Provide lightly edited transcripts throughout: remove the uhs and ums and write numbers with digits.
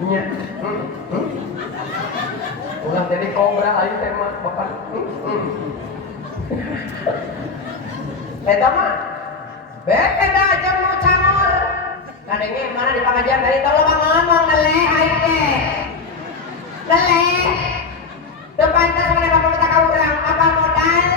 Nya. Ulah jadi kobra aing teh mah bapak. Eta mah beda jeung nu cangur. Kadenge mana di pengajian tadi tong loba ngomong leleh aing teh. Leleh. Teu pantes mana bapak minta ka urang apa modal?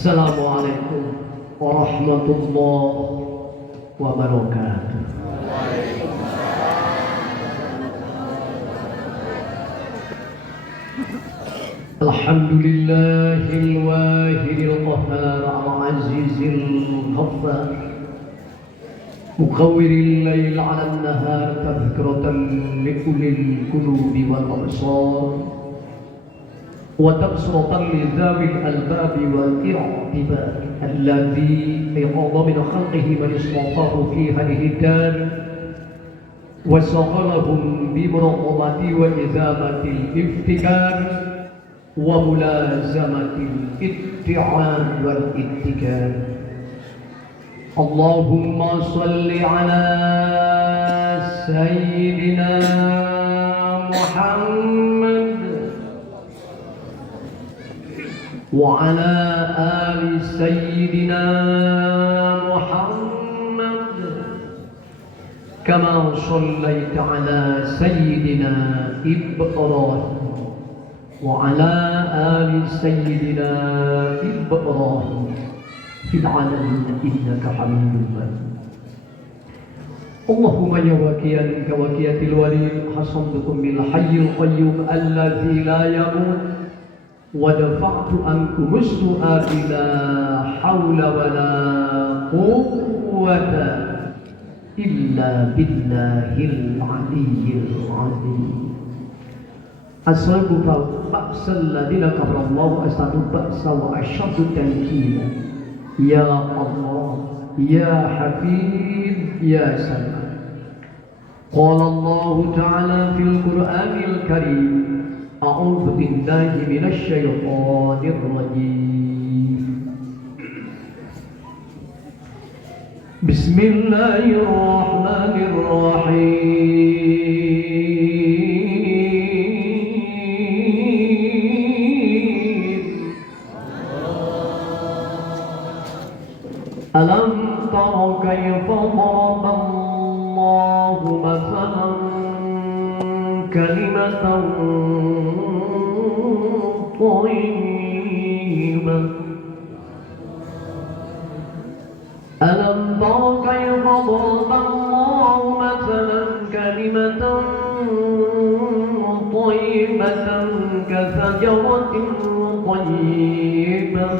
Assalamualaikum warahmatullahi wabarakatuh. Alhamdulillahil wahidil qahhar al-azizil ghaffar mukawwiril lail 'alan nahar tadhkiratan liulil qulubi wal absar وتبصرة لذوي الألباب والاعتبار الذي أيقظ من خلقه من اصطفاه في هذه الدار وشغلهم بمراقبة وإزالة الافتكار وملازمة الادعاء والاتكال. اللهم صل على سيدنا محمد وعلى آل سيدنا محمد كما صليت على سيدنا إبراهيم وعلى آل سيدنا إبراهيم في العالمين إنك حميد مجيد. اللهم يا واقيا كواقية الولي حصنتكم بالحي القيوم الذي لا يموت ودفعت عنكم السوء بلا حول ولا قوة إلا بالله العلي العظيم. أسألك بأس الذين كفر الله أسأل بأس وأشد تنكيلا يا الله يا حفيظ يا سلام. قال الله تعالى في القرآن الكريم أعوذ بالله من الشيطان الرجيم. بسم الله الرحمن الرحيم ألم تر كيف ضرب الله مثلا كلمة طيبة ألم تر كيف ضرب الله مثلا كلمة طيبة كشجرة طيبة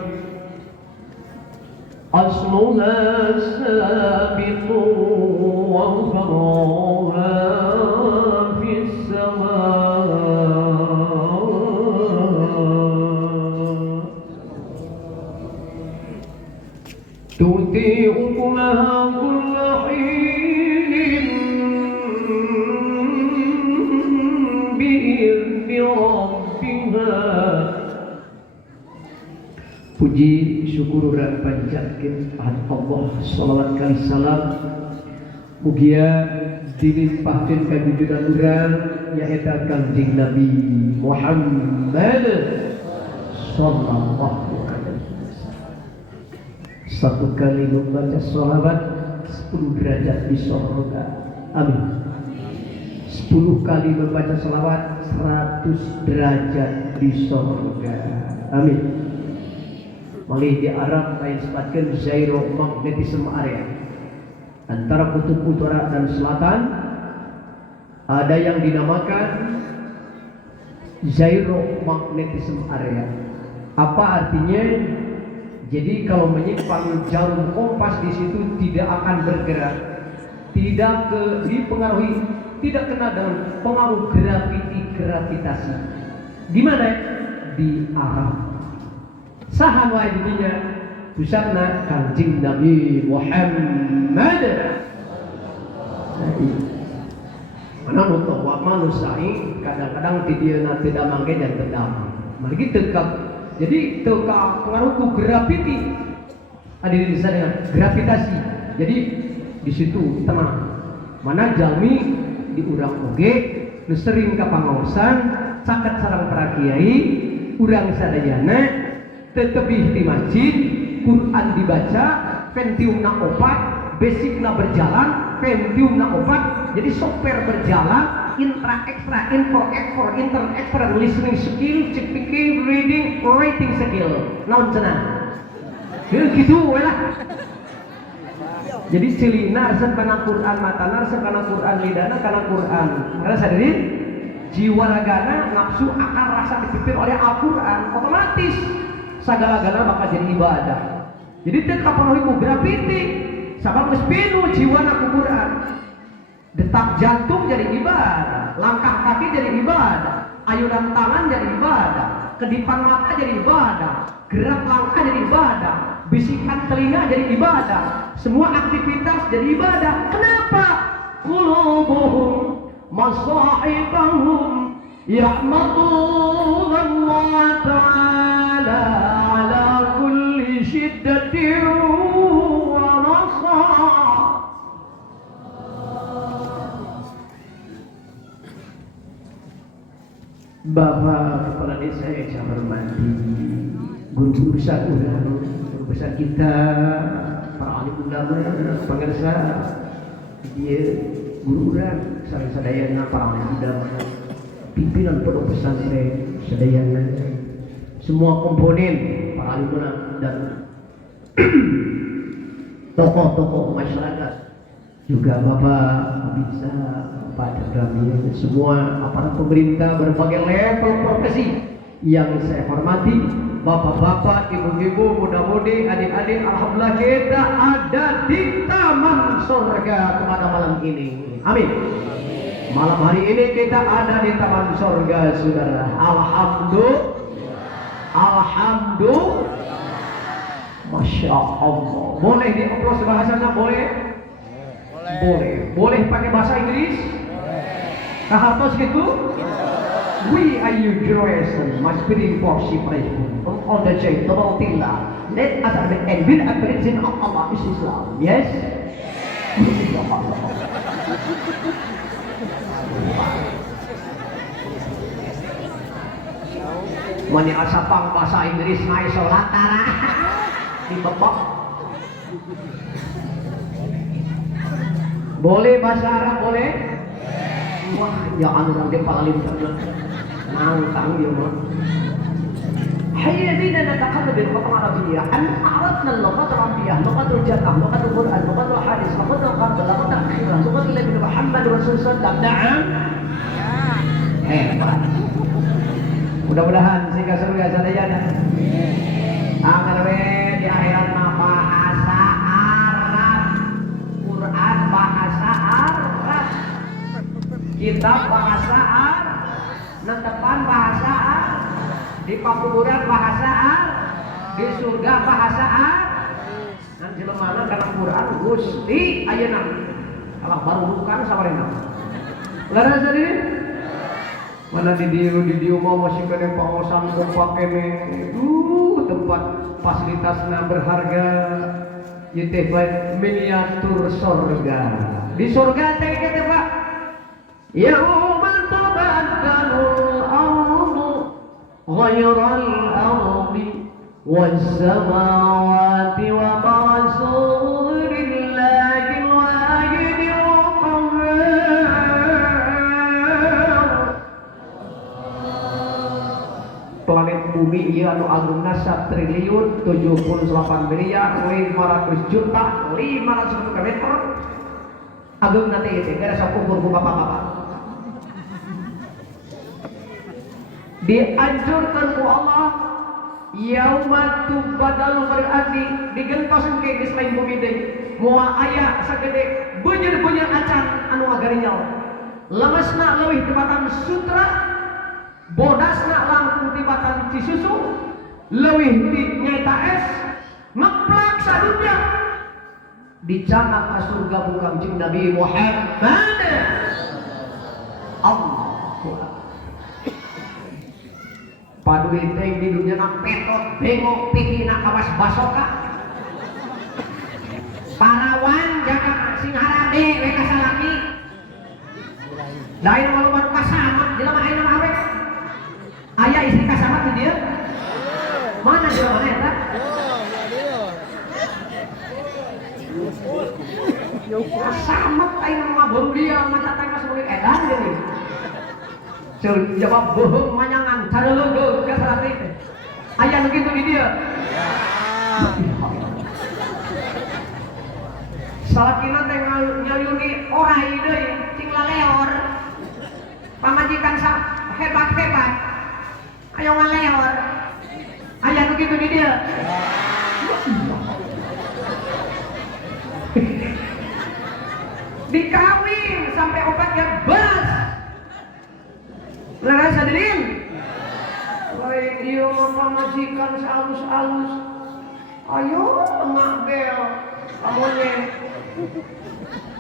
أصلها ثابت وفرعها في السماء تؤتي أكلها كل حين بإذن ربها. Puji syukur dan panjatkeun Allah salawat kali salam mugia dilimpahkeun ka junjungan urang nyaeta Kangjeng Nabi Muhammad sallallahu alaihi wasallam. Satu kali membaca sholawat 10 derajat di surga. Amin. 10 kali membaca sholawat 100 derajat di surga. Amin. Malih di Arab lain sebatkan gyromagnetism area antara kutub utara dan selatan ada yang dinamakan gyromagnetism area. Apa artinya? Jadi kalau menyimpan jarum kompas di situ tidak akan bergerak, tidak dipengaruhi, tidak kena dengan pengaruh gravitasi. Di mana? Di Arab. Sahan wae didinya pusatna Kangjeng Nabi Muhammad. Mana nutup wa manusia kadang-kadang di dia tidak mangke dan tidak. Mari kita jadi teka pengaruh ku graviti ada di sana dengan gravitasi. Jadi di situ tenang. Mana jalmi di urang oge nu sering ka pangaosan caket sareng para kiai urang sadayana tetebih di masjid, Quran dibaca, pentiumna opat, basicna berjalan, pentiumna opat, jadi software berjalan, intra extra, listening skill, speaking, reading, writing skill, naon cenah. Gitu lah. Jadi cilina resep kana Quran matana, resep kana Quran lidana, kana Quran. Karena sadirin jiwa ragana, nafsu, akal, rasa dipimpin oleh Al-Quran, otomatis segala-galanya bakal jadi ibadah. Jadi teka penuhi ku graviti sabab geus pinuh jiwana ku Quran. Detak jantung jadi ibadah, langkah kaki jadi ibadah, ayunan tangan jadi ibadah, kedipan mata jadi ibadah, gerak langkah jadi ibadah, bisikan telinga jadi ibadah, semua aktivitas jadi ibadah. Kenapa? Qulubuhum masahibahum ya'madun Allah ta'ala ala kulli syiddatin wa nasar. Bapak Kepala Desa yang saya hormati, guru-guru besar urang, guru besar kita, para alim ulama, pengersa, dia guru urang, sadayana para alim ulama, pimpinan pondok pesantren, sadayana, semua komponen para alim ulama dan tokoh-tokoh masyarakat, juga Bapak bisa Pak Damir, semua aparat pemerintah berbagai level profesi yang saya hormati, bapak-bapak, ibu-ibu, muda-mudi, adik-adik, alhamdulillah kita ada di taman surga pada malam ini. Amin. Malam hari ini kita ada di taman surga, saudara. Alhamdulillah. Masya Allah. Boleh dioplos bahasanya? Boleh? Boleh pakai bahasa Inggris? Kahartos gitu? We are your generation must be reinforced on the chain double tilla. Let us and will appreciate of Allah is Islam. Yes? Mani asapang bahasa Inggris ngai sholat tara di bebek. Boleh bahasa Arab boleh? Wah, ya anu nanti paling terus nantang dia mah. Hayya bina nataqallab bil lughat al-arabiyyah. An a'rafna al-lughat al-arabiyyah, lughat al-jadah, lughat al-Qur'an, lughat al-hadis, lughat al-qarn, lughat al-akhirah, lughat Nabi Muhammad Rasulullah sallallahu alaihi wasallam. Hebat. Mudah-mudahan sehingga surga sadayana. Amin di akhirat mah bahasa Arab, Quran bahasa Arab, kitab bahasa Arab, netepan bahasa Arab, di pakuburan bahasa Arab, di surga bahasa Arab. Dan jelema kana Quran Gusti ayeuna kalau baru bukan sabarena. Laras sadini mana di dia mau masih kena pengosan kompak kene tempat fasilitasnya berharga yaitu miniatur surga di surga teh kita Pak yauma tabaddalul ardu ghairal ardi was samawati wa rasulillahi al-wahidil qahhar. Planet bumi ieu anu agungna 1.078 miliar 500 juta 500 kilometer agungna teh ieu gara sakumpul ku bapak-bapak. Dianjurkan ku Allah yauma tubadalu berarti digentoskeun ke geus lain bumi deui moal aya sagede beunyeun-beunyeun acan anu agarinyal lemesna leuwih tibatan sutra bodasna langkung tibatan cisusu leuwih ti nyaeta es ngeplak sadunya dicanak ka surga bukan jeung Nabi Muhammad Allahu paduy teh di dunya na petot bengok pikina kawas basoka parawan jaga sing harade we kasalaki lain walau baru kasamat jelema ayeuna mah awet aya istri kasamat di dia mana jelema mana eta kasamat ayeuna mah baru dia mata teh mah sebagai edan deui jawab bohong manyangan cara leunggeung ka salaki teh aya nu kitu di dia salakina teh nyayuni orai deui cing laleor pamajikan sa hebat-hebat ayo ngaleor aya nu kitu di dia dikawin sampai obat gebas. Laras hadirin. Lain ieu mah majikan salus-alus. Ayo emak bel. Amunnya.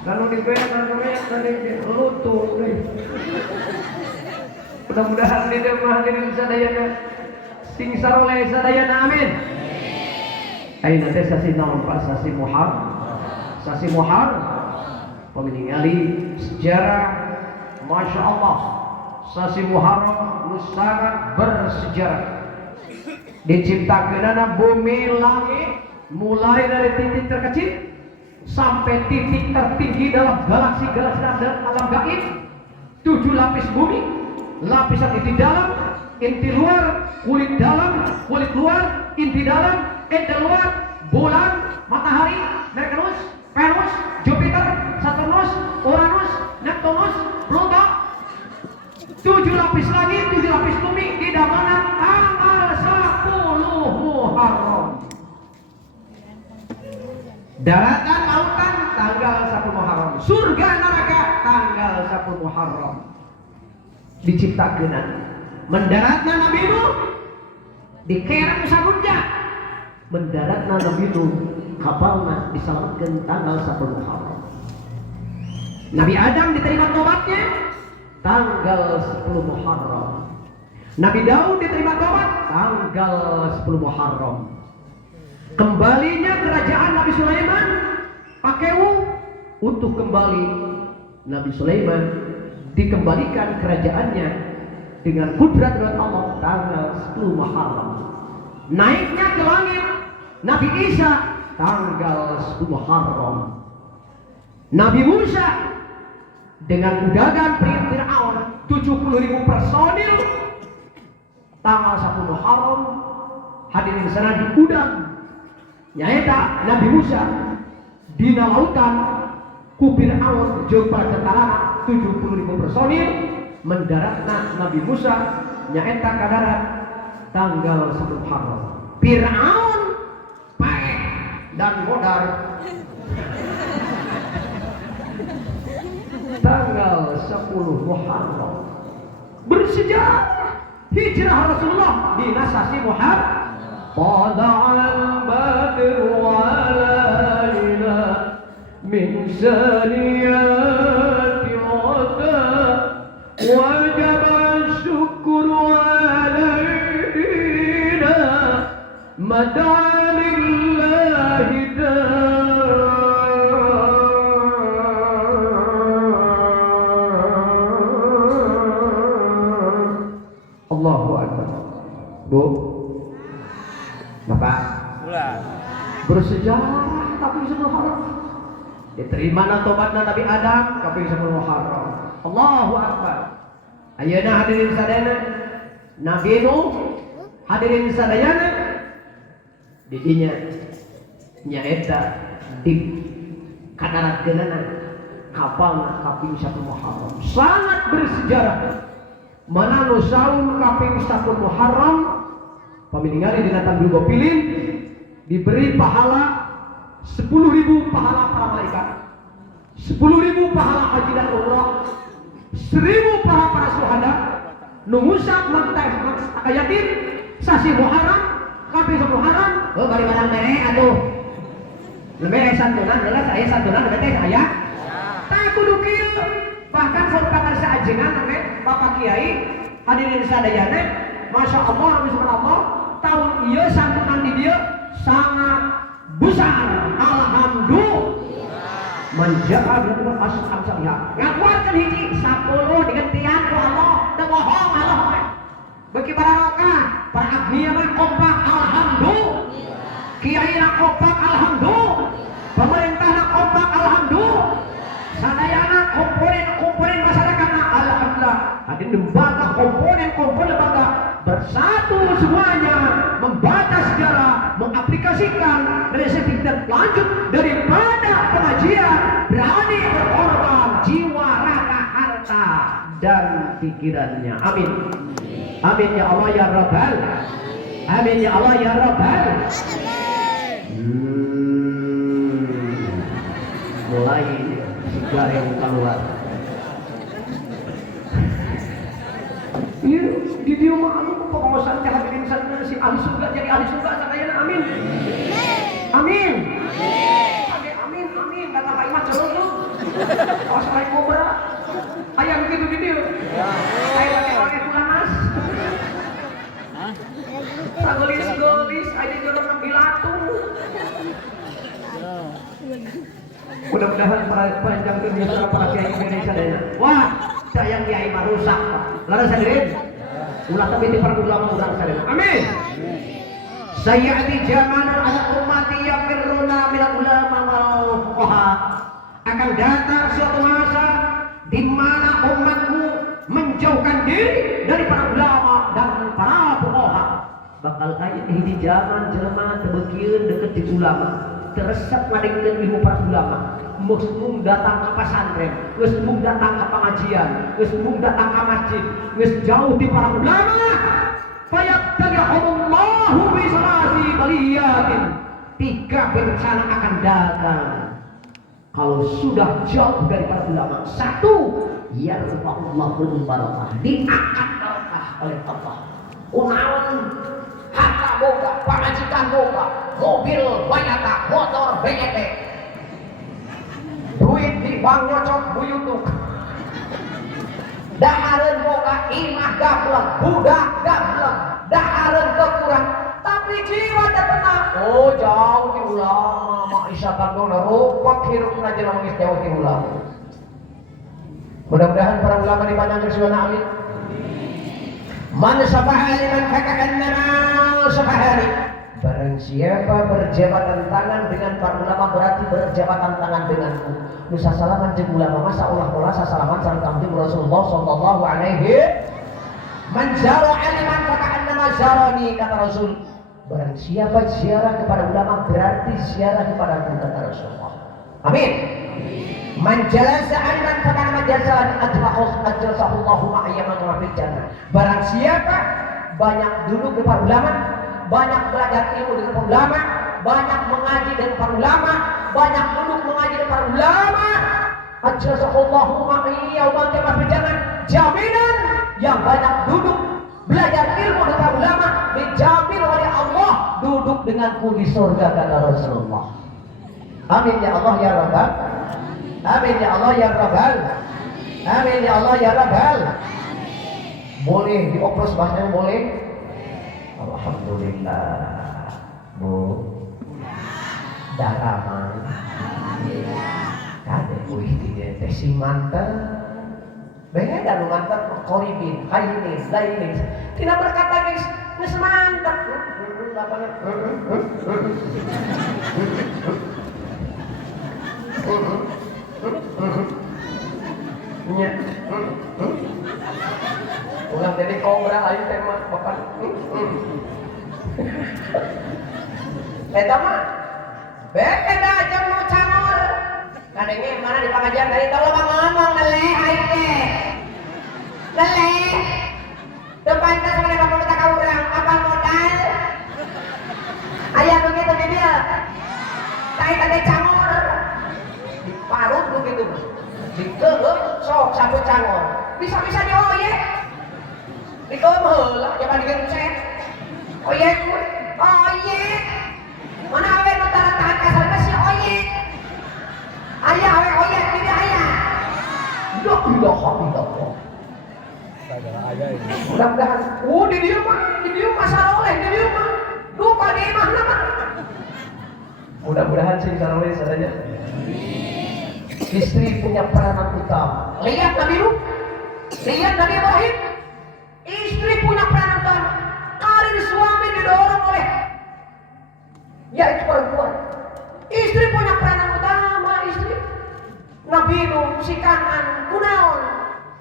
Kalau dibel namanya tadi lutung deui. Mudah-mudahan di mah hadirin sadayana sing saroleh sadayana amin. Ayeuna teh sasi naon Pak sasi Muharram. Sasi Muharram pemingali sejarah Masya Allah. Sasi Muharram sangat bersejarah. Diciptakeunana bumi langit mulai dari titik terkecil sampai titik tertinggi dalam galaksi-galaksi dan alam gaib. 7 lapis bumi, lapisan inti dalam, inti luar, kulit dalam, kulit luar, inti dalam, inti luar, bulan, matahari, Merkurius, Venus, Jupiter, Saturnus, Uranus, Neptunus, Pluto. 7 lapis lagi, 7 lapis bumi di mana tanggal 10 Muharram. Daratan lautan tanggal 1 Muharram. Surga neraka tanggal 1 Muharram. Diciptakeun. Mendaratna Nabi Nuh di kerang sabunda. Mendaratna Nabi Nuh kapalna diselamatkeun tanggal 1 Muharram. Nabi Adam diterima tobatnya tanggal 10 Muharram. Nabi Daud diterima tobat tanggal 10 Muharram. Kembalinya kerajaan Nabi Sulaiman Pakewu untuk kembali Nabi Sulaiman dikembalikan kerajaannya dengan kudrat Allah tanggal 10 Muharram. Naiknya ke langit Nabi Isa tanggal 10 Muharram. Nabi Musa dengan udagan Fir'aun 70.000 personil tanggal 10 Muharram hadirin di sana diudang nyaeta Nabi Musa dina lautan ku Fir'aun jeung tentara 70.000 personil mendaratna Nabi Musa nyaeta ka darat tanggal 10 Muharram. Fir'aun paek dan modar tanggal 10 Muharram. Bersejarah hijrah Rasulullah di Nasasi Muharram. Qada'al badru alaina min saniyati wada wajaba syukru alaina madalillahi Allahu Akbar. Bu, Bapak, bersejarah tapi Muharram. Diterima tobatna Nabi Adam tapi Muharram. Allahu Akbar. Ayeuna hadirin sadayana Nabi Nuh hadirin sadayana di dinya nyaeta di kadaratkeunana kapalna kaping 1 Muharram. Sangat bersejarah. Mana nu saum kaping 1 Muharram pamilingali dina Tanggul Pilin diberi pahala 10.000 pahala para malaikat, 10.000 pahala haji dan umrah, 1.000 pahala para syuhada. Nu ngusap yakin sasi Muharram kaping 1 Muharram bari barang mere atuh. Lebih santunan jelas aya santunan teh aya. Tah kudu kieu. Bahkan saudara saajengan Bapak Kiai hadirin sadayana, Masya Allah, Bismillah, tahun ieu santunan di dieu sangat besar. Alhamdulillah. Menjaga dengan asal saya. Ngakuatkeun hiji 10 digentian ku Allah, teu bohong Allah. Bagi para roka, para agniya mah kompak alhamdulillah. Kiai na kompak alhamdulillah. Pemerintah na kompak alhamdulillah. Sadayana komponen masyarakatna alhamdulillah. Hadirin lembaga komponen lembaga bersatu semuanya membaca sejarah, mengaplikasikan resep dan lanjut daripada pengajian, berani berkorban jiwa, raga, harta dan pikirannya. Amin. Amin ya Allah ya Rabbal. Amin ya Allah ya Rabbal. Mulai sejarah yang keluar. Iya, di dia mah pengawasan hadirin sadayana si ahli surga jadi ahli surga sadayana. Amin. Amin. Amin. Amin. Kata Pak Imam cerut. Awas lain kobra. Aya begitu di dia. Aya pakai kulamas. Sagelis-gelis aya jorok bilatu. Mudah-mudahan panjang dunia para kiai Indonesia deh. Wah, sayang kiai mah rusak. Laras hadirin. Ulah tapi di para ulama urang sadaya. Amin. Sayyati zamanun ala ummati yafirruna min ulama wal fuqaha. Akan datang suatu masa di mana umatku menjauhkan diri dari para ulama dan para fuqaha. Bakal aya hiji zaman jelema teu beukieun deukeut di ulama. Teresep ngadengkeun ilmu para ulama. Mung datang ke pesantren, geus mung datang ke pengajian, geus mung datang ke masjid, geus jauh di para ulama. Fayattaqullahu bi salasi baliyatin. 3 bencana akan datang kalau sudah jauh dari para ulama. 1, yarfa'ullahul barakah, diangkat barakah oleh Allah. Unaon harta boga, pangajikan boga, mobil bayata, motor BET, duit di bank nyocok buyutuk, dahareun boga imah gableng, budak gableng, dahareun kekurang, tapi jiwa teu tenang. Oh jauh di ulama, isyakan dong naruh rupak hirupna jelema geus jauh ti ulama. Mudah-mudahan para ulama dipandang kesuwana amin. Man sabaha liman fakakannama sabahani. Barang siapa berjabatan tangan dengan para ulama berarti berjabatan tangan denganku. Nusa salaman jeung ulama masa ulah pola sasalaman sareng kanjeng Rasulullah sallallahu alaihi. Man zara aliman fakakannama zarani kata Rasul. Barang siapa ziarah kepada ulama berarti ziarah kepada aku kata Rasulullah. Amin. Man jalasa aliman fakakannama jalan ajlasahullahu ma'ayyaman wa fil jannah. Barang siapa banyak duduk kepada ulama, banyak belajar ilmu dengan para ulama, banyak mengaji dengan para ulama, banyak duduk mengaji dengan para ulama, ajlasahullahu ma'ayyaman wa fil jannah. Jaminan yang banyak duduk belajar ilmu dengan para ulama dijamin oleh Allah duduk denganku di surga kata Rasulullah. Amin ya Allah ya Rabbal. Amin ya Allah ya Rabbal. Amin ya Allah ya Rabbal. Boleh dioplos bahasanya boleh? Alhamdulillah. Bu. Daraman. Kade kuih tidak tesi mantan. Beda lu mantan koribin, kainin, lainin. Tidak berkata guys, geus mantap. Nya. Ulang jadi kobra aing teh mah bapak. Eta mah beda jeung nu cangor. Kadenge mana di pengajian tadi tahu lo ngomong leleh aing teh. Leleh. Depan teh sama bapak minta ka urang apa modal? Aya nu kitu di dia. Tai tadi cangor. Diparut lu gitu mah. Dikeuk sok sapu cangor. Bisa-bisa dioyek. Dikeum heula jangan digencet. Oyek gue. Oyek. Mana awe nu tahan kasar mah si oyek. Ayah awe oyek ini ayah. La ilaha illallah. Mudah-mudahan. Di dia masalah oleh di dia mah. Lupa di imah nama. Mudah-mudahan sing saroleh sadaya. Istri punya peranan utama. Lihat Nabi Nuh, lihat Nabi Ibrahim. Istri punya peranan utama. Karir suami didorong oleh yaitu perempuan. Istri punya peranan utama. Istri Nabi Nuh si Kanan kunaon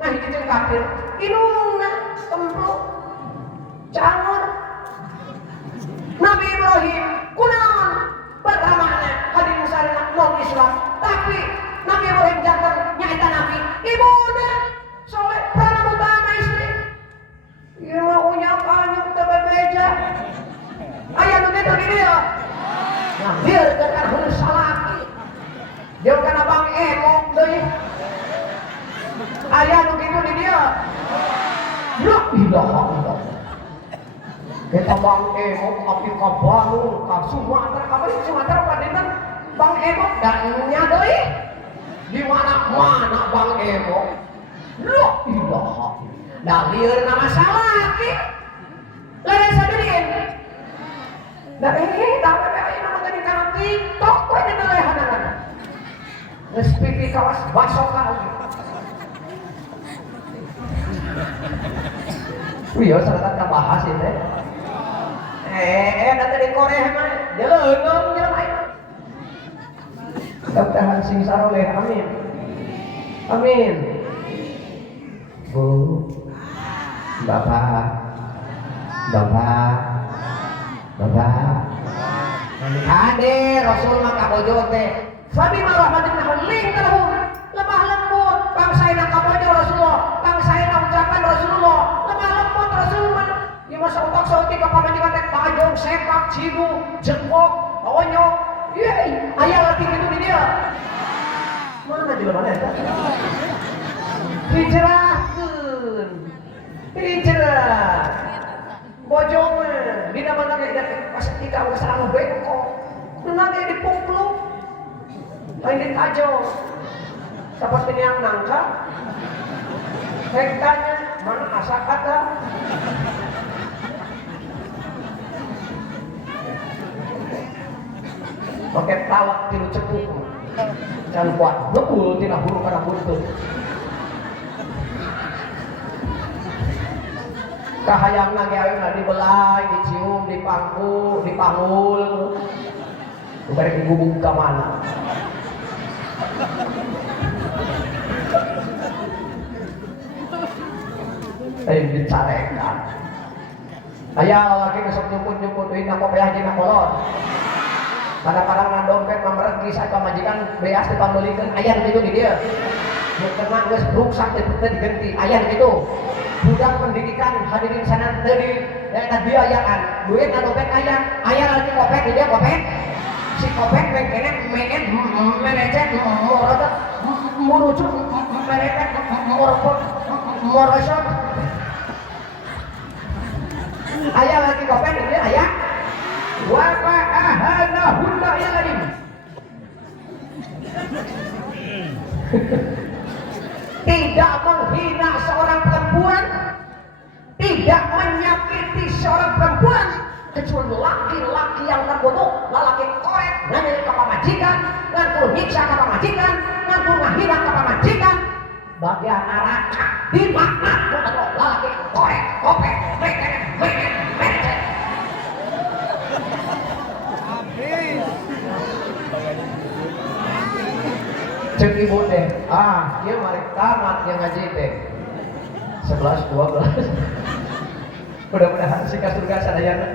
nah itu jeung kafir inungna templuk cangor. Nabi Ibrahim kunaon pertamanya hadirin sareng non Islam tapi Nabi Ibrahim jantan nyaita Nabi ibuna soleh peranan utama istri. Ieu mah unyap anyuk teu bebeja. Aya nu kitu di dieu. Nah, biar kan hulus salaki. Dia kana bang emok deui. Aya nu kitu di dieu. La ilaha illallah. Kita bang emok api ka Bandung, ka Sumatera, apa sih Sumatera padahal bang emok dan nya deui. Di mana-mana bang emok. La ilaha. Da lieur nama salaki. Lain sadeurieun. Da tapi ayeuna mah tadi kana TikTok we di lelehanana. Geus pipi kawas baso ka. Wih, salah tak bahas itu. Nanti di Korea mah jeleungeum jelema ieu. Mudah-mudahan sing saroleh amin. Amin. Bu, Bapak, Ade Rasul mah kabojo teh. Fabi marahmatin nahling talahum. Lemah lembut bangsaina kabojo Rasulullah. Bangsaina ucapan Rasulullah. Lemah lembut Rasulullah. Ieu mah sautak sautik ka pamajikan teh bajong, sepak, cibu, jengkok, onyok. Yeay, aya lagi gitu di dia. Mana juga mana eta? Hijrahkeun. Hijrah. Bojong mah dina mana ge pas tika geus anu bengkok. Nuna ge dipungkluk. Lain dikajo. Saperti yang nangka. Hektanya mana asa kata. Pakai tawak tilu cepuk. Can kuat ngebul tina huru kana buntut. Kahayangna ge ayeuna dibelai, dicium, dipangku, dipangul. Bukan digubung ka mana. Dicarekan. Aya lalaki besok nyumput-nyumput duit na kopiah jeung kolot. Kadang-kadang na dompet mameret geus aya pamajikan beas dipambelikeun aya kitu di dieu. Mun kena geus ruksak teh diganti aya kitu. Budak pendidikan hadirin sana tadi eta biayaan duit na dompet aya lagi kopek di dia kopek. Si kopek kene meket merecet morotot murucuk merecet morosot aya lagi kopek di dia aya wa fa'ahanahullah ya ladim. Tidak menghina seorang perempuan, tidak menyakiti seorang perempuan kecuali laki-laki yang terkutuk, laki korek nanya ke pamajikan, ngantur nyiksa ke pamajikan, ngantur ngahina ke pamajikan, bagian neraka di makna atau laki korek, kopek, meket. Cek ibu teh, dia mari tamat yang ngaji teh 11, 12. Mudah-mudahan singkat surga sadayana.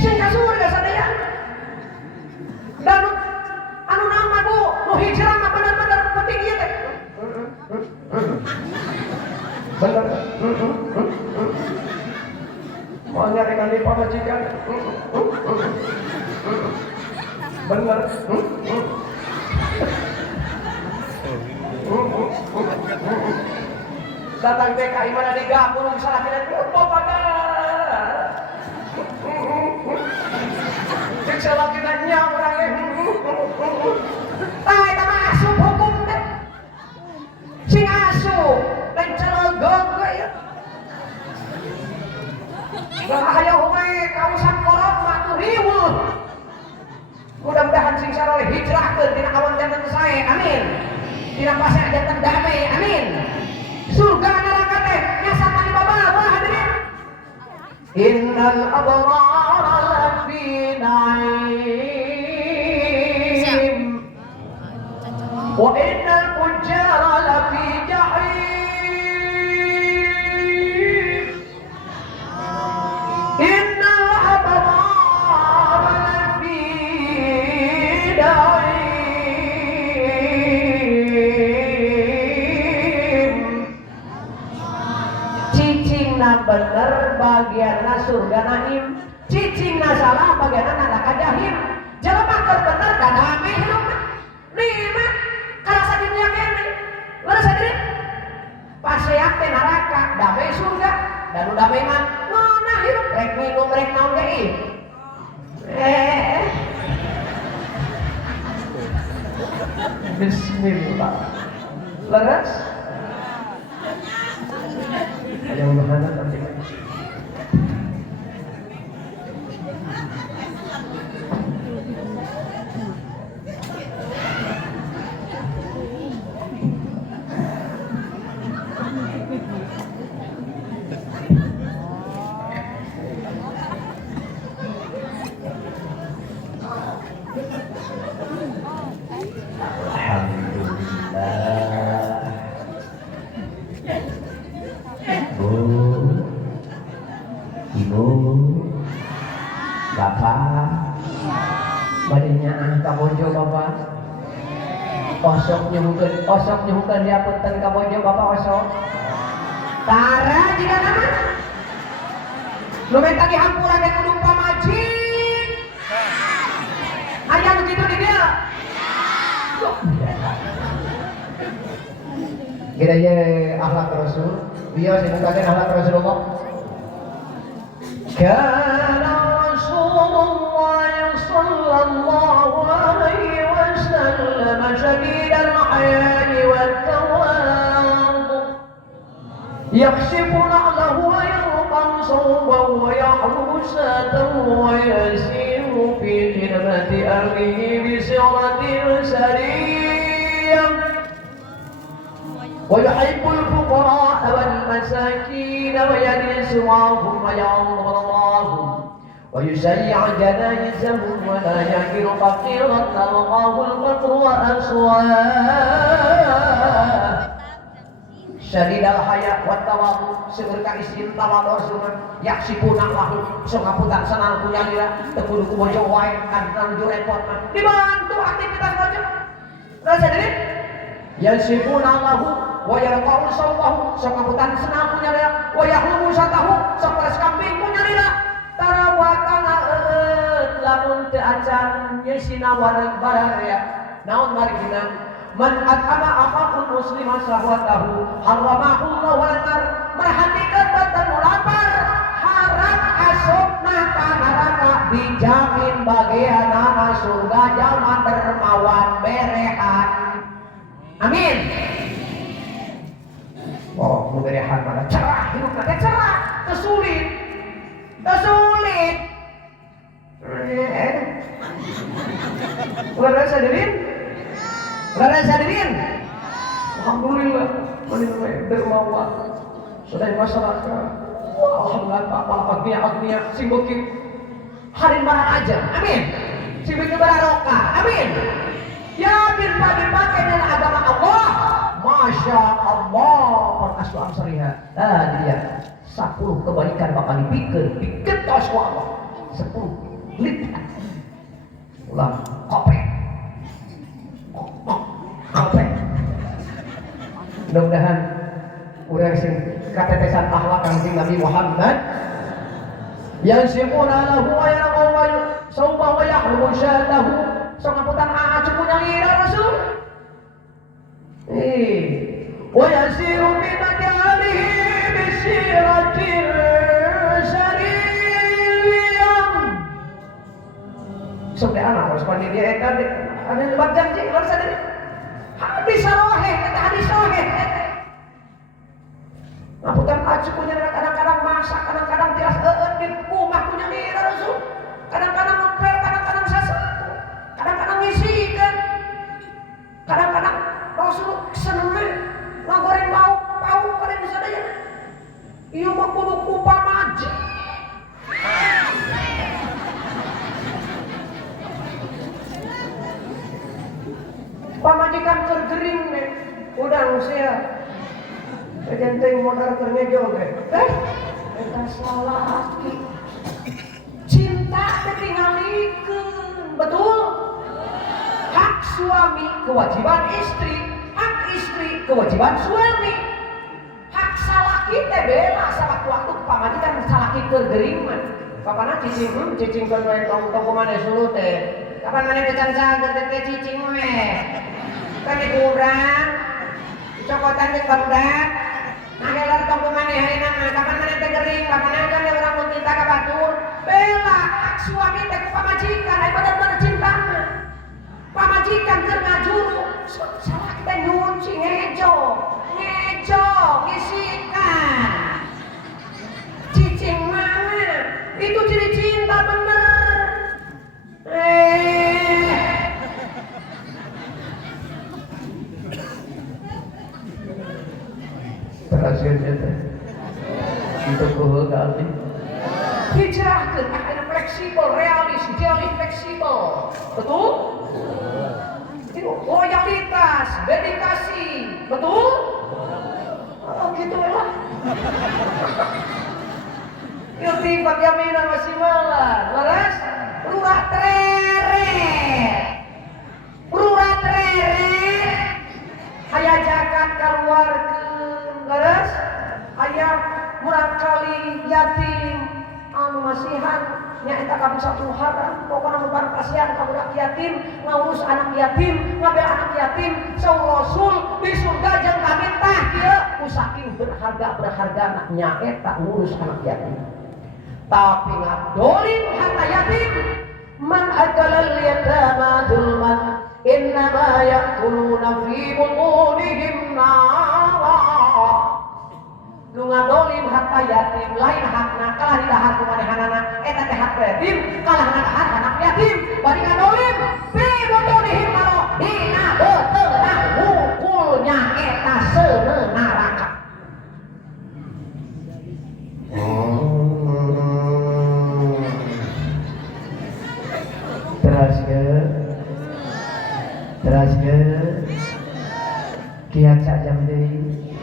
Singkat surga sadayana. Dan anu nama bu, nu hijrah mah benar-benar penting ieu teh. Benar. Mau nyarikan di pamajikan. Benar. Datang TKI mana digabung salah tidak lupa pada siksa lagi nanya orangnya itu masuk hukum deh sing asuh dan celogog ya gak kaya humay kausan korok matu riwuh mudah-mudahan sing saroleh hijrah ke tina awan jantan saya amin tina pasir jantan damai amin surga neraka teh nyasa tadi babawa hadirin. Innal abrara lafi na'im wa innal fujjara lafi jahim. Innal abrara lafi na'im bener bagianna surga naim, cicingna salah bagianna neraka jahim. Jelema keur bener kadame hidupna. Nikmat karasa di dunia kene. Leres hadirin. Paseak teh neraka, damai surga. Dan udah damai mah nona hidup rek minum rek naon deui. Bismillah. Leres? Yang mana nanti osok nyuhkeun dia punten ka bojo bapak osok. Tara jika nama. Nu menta dihampura teh kudu pamajik. Aya nu kitu di dieu. Kita ye akhlak Rasul, dia sebutan akhlak Rasulullah. Kana Rasulullah sallallahu alaihi wasallam shadidal hayai wat tawaddu yakhshifu na'lahu wa yarqam sawbahu wa yahlu satahu wa yasiru في خدمة أهله بصلة سرية ويحب الفقراء والمساكين ويجلس معهم ويعظهم ويشيع جنائزهم ولا يكن فقيرا تلقاه الفقر وأسواه Syadidal haya wa tawadhu seueur ka isim tawadhu sunah yaksipuna lahu sok ngapunten sanang punya lira teu kudu ku bojo wae kan nuju repot mah dibantu aktivitas bojo rasa deui yaksipuna lahu wa yarqa'u sawbahu sok ngapunten sanang punya lira wa yahlubu satahu sok paras kambing punya lira tarawakana lamun teu acan yesina wareg barang ya naon marigina man atama apapun muslimah syahwatahu haramahu Allah wal nar merhatikan batan lapar harap asupna ka neraka dijamin bagianana surga jalma dermawan berehan amin. Oh nu berehan mah cerah hidupna teh cerah teu sulit ulah sadirin Lara sadirin, alhamdulillah, menerima dermawan, sudah masyarakat. Alhamdulillah, agnia sing beuki harin barang aja, amin. Sing beuki barokah, amin. Ya bin dipakai dengan agama Allah, masya Allah, perkasu amsariha. Dia 10 kebaikan bakal dipikeun tos ku Allah, 10 lipat. Ulah kopek. Mudah-mudahan urang sing katetesan akhlak Kanjeng Nabi Muhammad yang simuna lahu wa yarqaw sauba wa yahlu syadahu sok ngapunten cukup nyangira Rasul wa yasiru bi madalihi bisiratil sariyam sok teh anak harus panitia eta ada lebat janji harus ada hadis sahih kata hadis sahih ngapunten acu punya kadang-kadang masak kadang-kadang tiras di rumah punya diri Rasul kadang-kadang ngepel kadang-kadang sasaku kadang-kadang ngisikan kadang-kadang Rasul senengnya ngagoreng lauk pada di sadaya ieu mah kudu ku pamaji pamajikan kergering nih udang sia kejenteng modal kerngejo ge eta salah laki cinta ketinggalikeun betul hak suami kewajiban istri hak istri kewajiban suami hak salaki teh bela sawaktu pamajikan salaki kergering mah kapana cicing kan wae tong kumaha suruh teh kapan maneh kecan-can teh cicing we kan dikurang cokotan di barudak ngelar tong kumane hayeuna mah kapan maneh teh gering kapan kan urang mun cinta ka batur bela hak suami teh ku pamajikan aya bener-bener cinta mah pamajikan keur ngajuru salah kita nyuci ngejo ngisikan cicing mana itu ciri cinta bener Terhasilnya teh itu kehegali hijrahkan akhirnya fleksibel, realis, idealis, fleksibel betul? Loyalitas, dedikasi betul? Oh gitu lah iltifat yaminan masih malah laras rurah treret aya jakat kaluarkeun laras aya murang kali yatim anu masihan nyaeta ka bisa haram pokona mubar kasihan ka budak yatim ngurus anak yatim ngabel anak yatim saur Rasul di surga jeung kami tah kieu ku saking berharga nyaeta ngurus anak yatim tapi ngadolin harta yatim man akalal yatama zulman innama ya'kuluna fi butunihim nara nu ngadolim harta yatim lain hakna kalah di dahar ku manehanana eta teh hak yatim kalah na dahar anak yatim bari ngadolim pi botolihim mano hina beuteuna hukulnya eta seueur neraka. Terus ke kiat sajam deui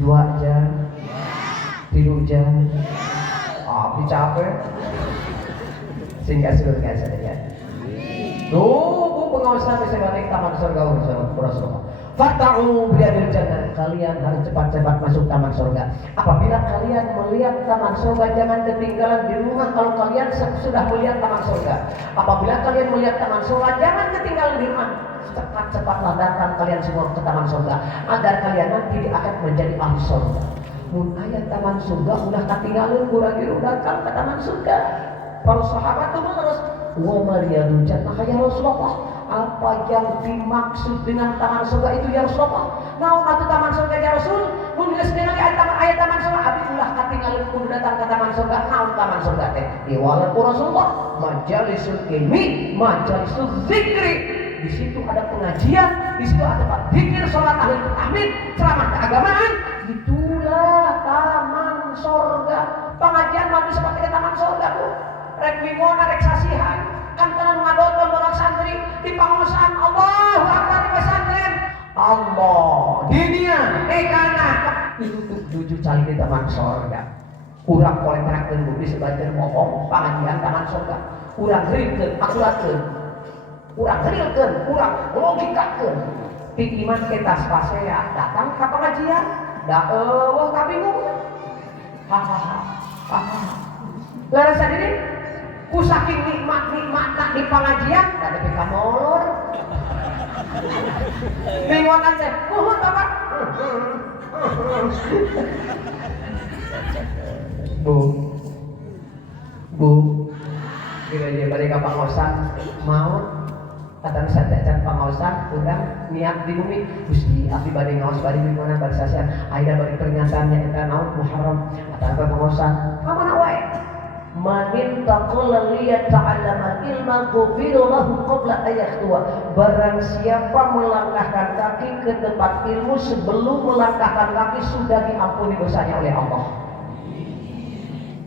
2 jam 3 jam api capek sehingga surga saja. Tuh pengawasan bisa balik taman surga Rasulullah. Fata'u biadil jannah, kalian harus cepat-cepat masuk taman surga. Apabila kalian melihat taman surga, jangan ketinggalan di rumah kalau kalian sudah melihat taman surga. Apabila kalian melihat taman surga, jangan ketinggalan di rumah. Cepat-cepatlah datang kalian semua ke taman surga agar kalian nanti akan menjadi ahli surga. Mun ayat taman surga udah ketinggalan kurang datang ke taman surga. Para sahabat itu terus wa mariyadul jannah ya Rasulullah. Apa yang dimaksud dengan taman surga itu ya Rasulullah? Naon atuh taman surga ya Rasul? Mun geus ningali ayat taman surga, abi ulah katinggalin kudu datang ke taman surga. Naon taman surga teh? Iwala Rasulullah, majalisul ilmi, majalisul zikri. Di situ ada pengajian, di situ ada zikir, salat ahli tahmid, ceramah keagamaan. Itulah taman surga. Pengajian mah seperti taman surga tuh. Rek mingona rek sasihan. Kan tenan ngadoton orang santri di pangosan Allahu Akbar di pesantren Allah dinia kana ditutup 7 kali di taman surga. Urang kontrakkeun bumi sebagian bohong pengajian taman surga. Urang ringkeun akurakeun. Urang rilkeun, urang logikakeun. Ti iman kita spasea datang ka pengajian. Da eueuh kabingung. Hahaha. Laras sadiri ku saking nikmat di pengajian da teh ka molor. Bingungan teh, "Kuhun Bapak?" Bu. Kira-kira balik ka pangosan mau kata sadaya pangosan urang niat di bumi Gusti abdi bade ngaos bade bingungan bade sasean aya bade pernyataannya eta naon Muharram kata pangosan kamana wae manin taqalla liyata'allama ilma ghufiru lahu qabla ayakhtua. Barang siapa melangkahkan kaki ke tempat ilmu sebelum melangkahkan kaki sudah diampuni dosanya oleh Allah.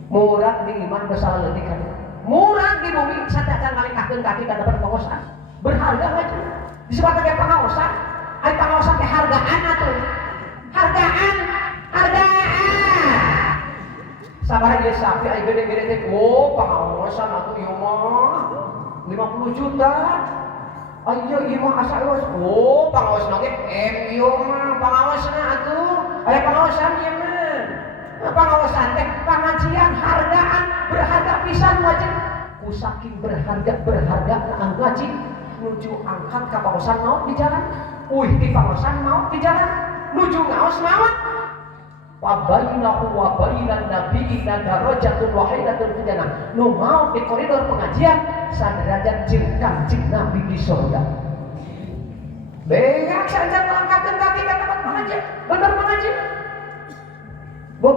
Murad di iman dosa leutik kan. Murad di bumi sadacan ngalingkahkeun kaki ka tempat pangosan. Berharga maju. Disebut sebagai pangaosan. Ai pangaosan teh hargaan atuh. Hargaan. Sabar aja sapi ay gede-gede teh pangaosan atuh ieu mah 50 juta. Ayo ieu mah asa ewas. Pangaos lagi ieu mah pangaosna atuh. Aya pangaosan ieu mah. Pangaosan teh pengajian hargaan berharga pisan wajib. Ku saking berharga anu ngaji nuju angkat ka pangaosan maot di jalan. Di pangaosan maot di jalan. Nuju ngaos maot. Wabainahu wa bainan nabiyina darajatun wahidatun fil jannah. Nu mau di koridor pengajian saderajat jeung Kangjeng Nabi di surga. Beak saja melangkahkeun kaki ka tempat pengajian. Bener pengajian. Bu.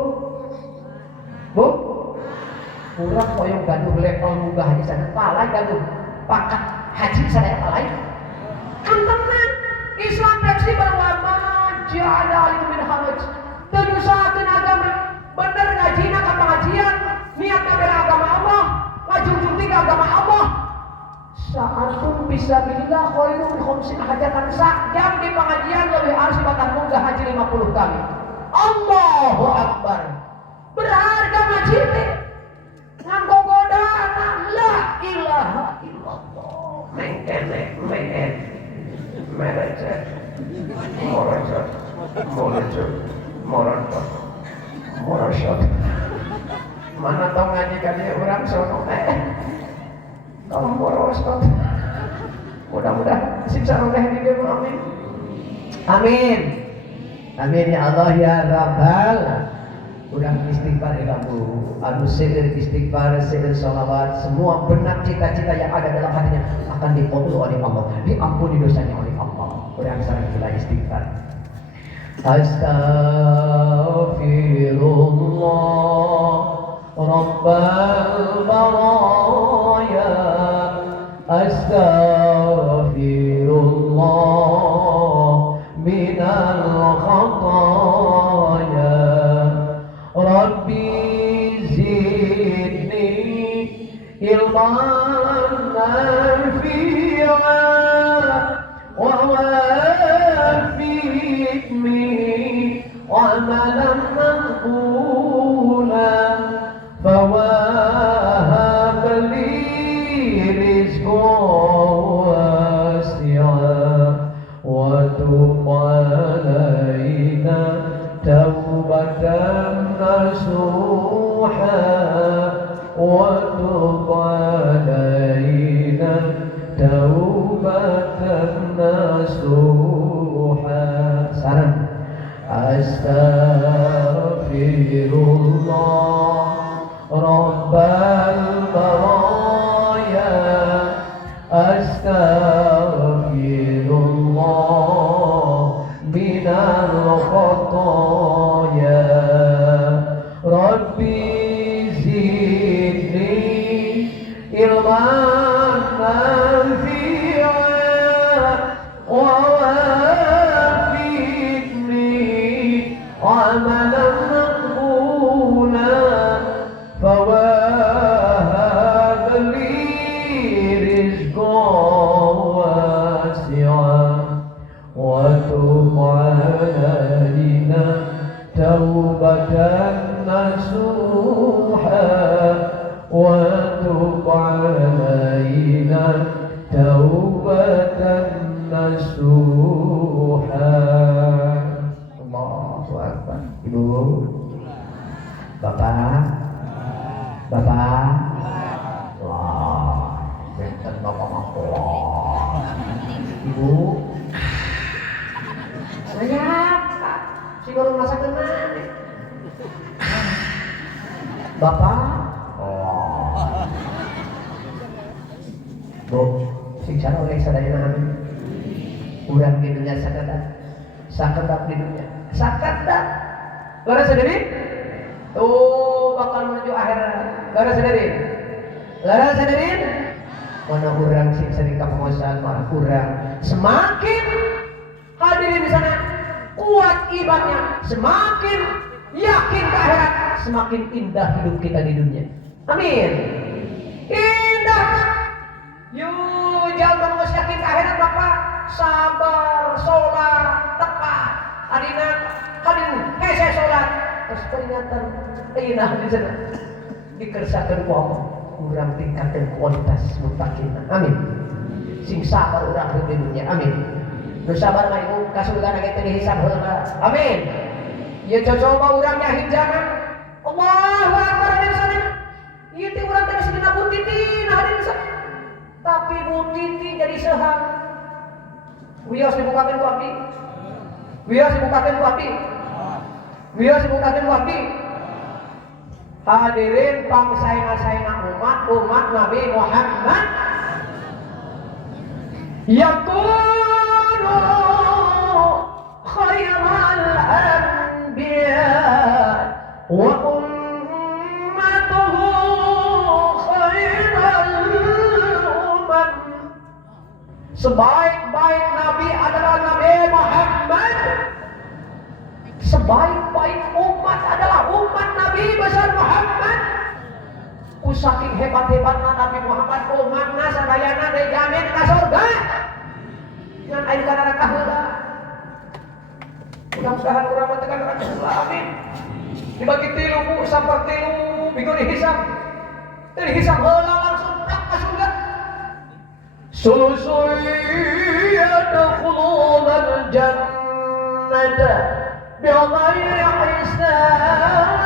Urang hoyong gaduh level munggah haji sana. Palai gaduh pakat haji sadaya palai. Kan tenang. Islam fleksibel wa ma ja'ala min haraj. Tenyusahakeun agama bener ngajina ka pengajian niat bela agama Allah ngajunjung tinggi agama Allah sa'atun fisabilillah khairun min khamsin hajatan jam di pengajian lebih harus batang munggah haji 50 kali. Allahu Akbar. Berharga ngaji teh nganggo godana la ilaha illallah mengkene merecet Morosot. Mana tau ngaji kali orang sono kamu morosot. Mudah-mudahan siksa oleh di dia amin. Amin. Amin ya Allah ya Rabbal. Udah istighfar ya kamu. Anu seueur istighfar, seueur sholawat, semua benak cita-cita yang ada dalam hatinya akan dikabul oleh Allah, diampuni dosanya oleh Allah. Udah sareng kita istighfar. Astaghfirullah Rabbal baraya Astaghfirullah minal khataya Rabbi zidni ilman nafi'a wa wafiqni amalan maqbula فوهب لي رزقا واسعا وتب علينا توبة نصوحا وتب علينا توبة نصوحا سلام أستغفرullah Rabbal baraya Astaghfirullah minal khataya Rabbi zidni ilman nafi'a wa wafiqni amalan maqbula فوهب لي رزقا واسعا وتب علينا توبة نصوحا وتب علينا توبة نصوحا الله أكبر. Ibu, Bapak, wah, benten bapak wah. Ibu, saya si guru masak mana? Bapak, oh, bu, siksa oleh sadayana amin. Urang di dunia sakedak di dunia, sakedak. Gara sendiri? Tuh bakal menuju akhirat. Gara sendiri. Mana kurang sih sering kepenguasaan malah kurang. Semakin hadirin di sana kuat imannya, semakin yakin ke akhirat, semakin indah hidup kita di dunia. Amin. Indah. Yuk jangan harus yakin ke akhirat Bapak. Sabar, sholat, tepat. Hadirin saya sholat. Terus peringatan inah di sana dikersakan ku Allah urang tingkatkan kualitas mutakin. Amin. Sing sabar urang di dunia. Amin. Nu sabar mah ibu kasurga kita dihisab heula. Amin. Ieu coba urang yahin jangan. Allahu akbar di sana. Ieu teh urang teh sedina butitina hadirin sana. Tapi butiti jadi seham. Wios dibukakeun ku abdi. Wios dibukakeun ku abdi. Wios dibukakeun ku abdi. Hadirin pangsaena-saena umat Nabi Muhammad yakunu khairal anbiya wa ummatuhu khairal umam. Sebaik-baik Nabi adalah Nabi Muhammad. Sebaik-baik umat adalah umat Nabi besar Muhammad. Ku saking hebat-hebatna Nabi Muhammad umatna sadayana dijamin ka surga. Ngan aya kana neraka heula. Mudah-mudahan urang mah tekan neraka heula. Amin. Dibagi 3 bu saperti lu bigo dihisab. Teu dihisab heula langsung plak ka surga. Sulusul yadkhuluna al-jannata بغير حساب.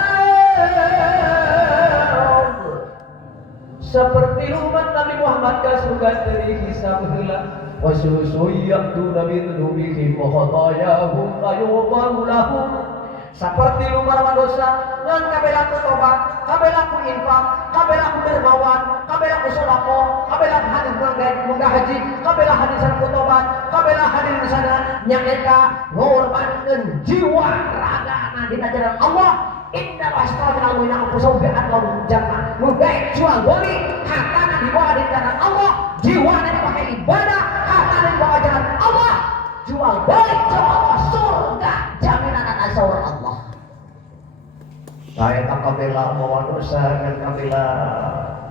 Seperti umat Nabi Muhammad ka surga dari hisab heula. Wasusuyatu nabi dzunubihim wa khatayahum fayughfaru lahum. Seperti lumar dosa ngan kabelaku tobat, kabelaku infak, kabelaku dermawan, kabelaku sedekah, kabelaku hadir munggah haji, kabelah hadisan tobat, kabelah hadir di sana nyaeta ngor ngorbankeun jiwa ragana dina jalan Allah. Inna wasfa'na wa inna anfusahum bi'adlahum jannah. Mugai jual beli hartana dibawa di jalan Allah, jiwana dipakai ibadah, hartana dibawa jalan Allah. Jual beli jalan Allah, surga jaminan anak saur Allah. Saya tak kabela bawa dosa dan kabela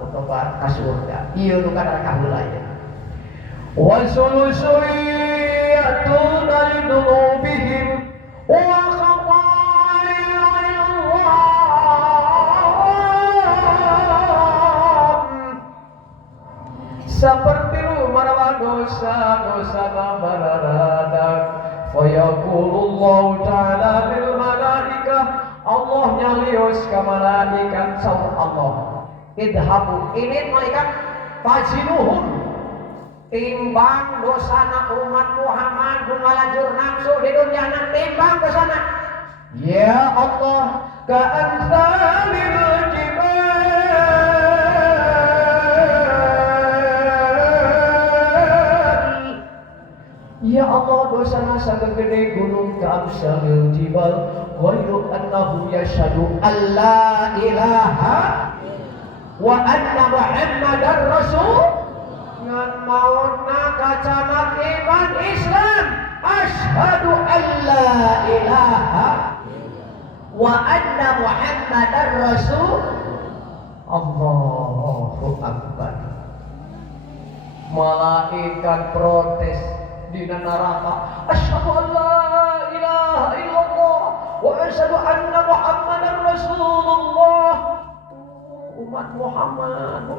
bertobat ke surga. Iya nu kada kaheula ya. Wa sulusiyatuna lidunubihim wa seperti rumah dosa-dosa baradak fayaqulullahu ta'ala lil malaikah Allah nyalios ka malaikat saur Allah idhabu ini malaikat fajinuhum timbang dosana umat Muhammad bungalajur nafsu di dunia timbang dosana ya Allah ka'amsalil jibal ya Allah dosana sagede gunung ka'amsalil jibal ghairu annahu yashhadu alla ilaha wa anna muhammadar rasul ngan mautna kacamat iman Islam asyhadu alla ilaha wa anna muhammadar rasul Allahu akbar. Malaikat protes di neraka asyhadu alla ilaha illallah wa asyhadu anna muhammadar rasulullah. Umat Muhammad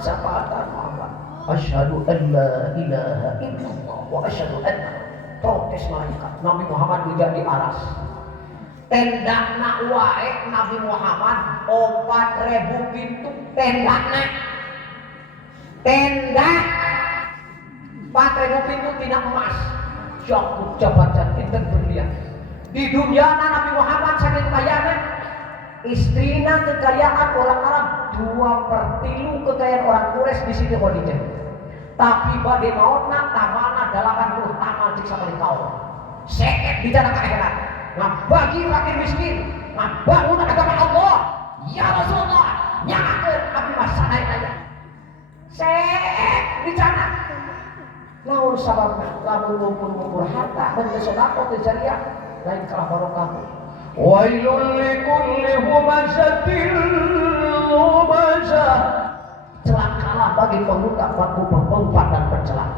sapatan Muhammad asyhadu alla ilaha illallah wa asyhadu anna protes malaikat Nabi Muhammad juga di aras tendakna wae Nabi Muhammad 4.000 pintu tendakna tenda 4.000 pintu tidak emas jakut jabatan inten berlian di dunia Nabi Muhammad saking kayana istrina kekayaan orang Arab 2/3 kekayaan orang Quraisy di Siti Khadijah. Tapi bade mautna tamana 80 tamal cik sakali kaum. Seket di jalan akhirat. Ngabagi fakir miskin, ngabangun agama Allah. Ya Rasulullah, nyakeun abdi mah sadaya. Seket di jalan. Lamun sababna lamun ngumpul-ngumpul harta dan sedekah teh jariah lain kalah barokah. Wailul likulli humazatil lumazah. Celakalah bagi pemuda pengumpat dan pencela.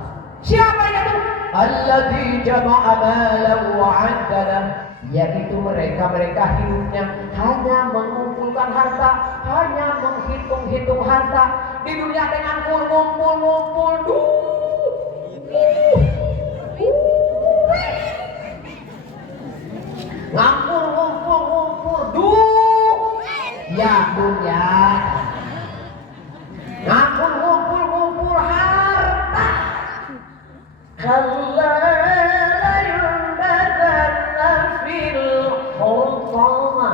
Siapa itu? Alladzi jama'a malan wa 'addala. Yaitu mereka hidupnya hanya mengumpulkan harta, hanya menghitung-hitung harta di dunia dengan ngumpul-ngumpul ngumpul ya dunia ngumpul harta kalla yunbadanna fil hutama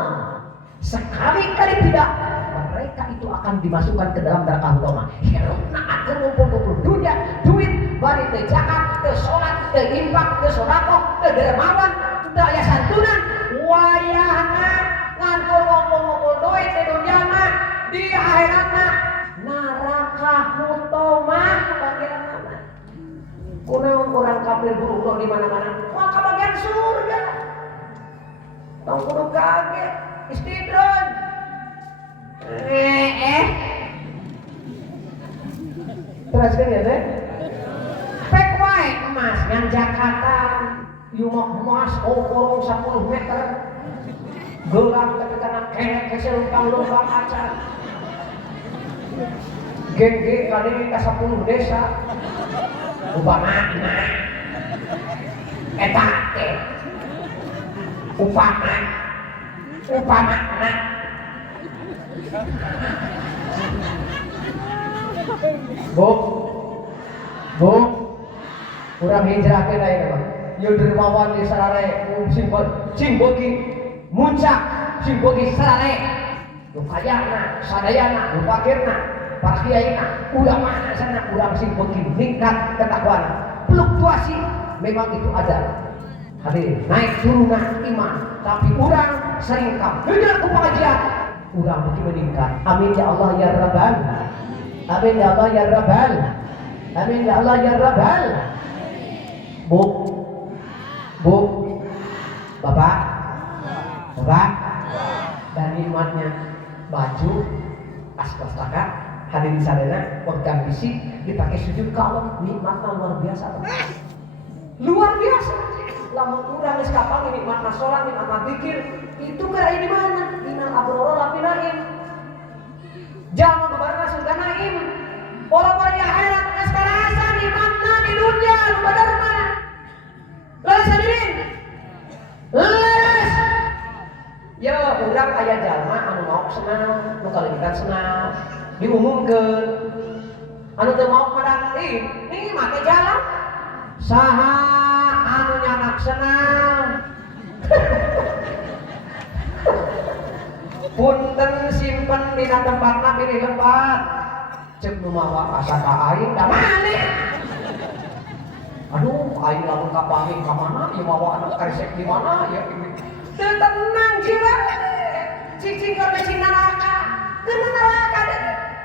sekali-kali tidak mereka itu akan dimasukkan ke dalam neraka hutama hirupna akan ngumpul dunia duit bari teu zakat teu salat teu infak teu sedekah teu dermawan teu aya santunan wayahna ngantor ngumpul duit di dunia mah di akhiratna neraka hutama bagian mana kunaon orang kafir buruk di mana-mana maka bagian surga tong kudu kaget istidroj teruskan ya teh pek wae emas yang Jakarta yumah emas ukur 10 meter gelang ketika kerek keselumpang acar geng-geng kali ke 10 desa upamana eta teh upamana Bu, kurang hijrah ke lain apa? Yo dermawan di sarare simbogi muncak simbogi sarare. Lu kayana, sadayana, lu fakirna, para kiaina, ulamana sana urang simbogi meningkat ketakwaan. Fluktuasi memang itu ada. Hadirin, naik turunnya iman, tapi orang sering kebenar ku pengajian, orang mesti meningkat. Amin ya Allah ya Rabbal. Amin ya Allah ya Rabbal. Amin ya Allah ya Rabbal. Bu, bapak, dan nikmatnya baju aspastaka hadirin sadana organ fisik dipakai sujud kalau nikmatnya luar biasa. Luar biasa. Lamun urang geus kapang nikmatna salat, nikmatna zikir, itu kira di mana? Innal abrara lafi naim. Jamu nubarna surga naim. Pola-pola di akhirat geus karasa nikmatna di dunia nu bener mah. Leres hadirin. Leres. Ya urang aya jalma anu mau senang, nu kalengketan senang, diumumkeun. Anu teu mau padang ini mah teh jalan. Saha anu nyanak senang. Punten simpen dina tempatna pilih tempat. Cek nu mawa asa ka aing da maneh. Aduh, aing lamun ka paming ka mana ieu mawa anu karesek di mana ya. Teu tenang jiwa. Cicing keur cicing neraka. Teu neraka deh.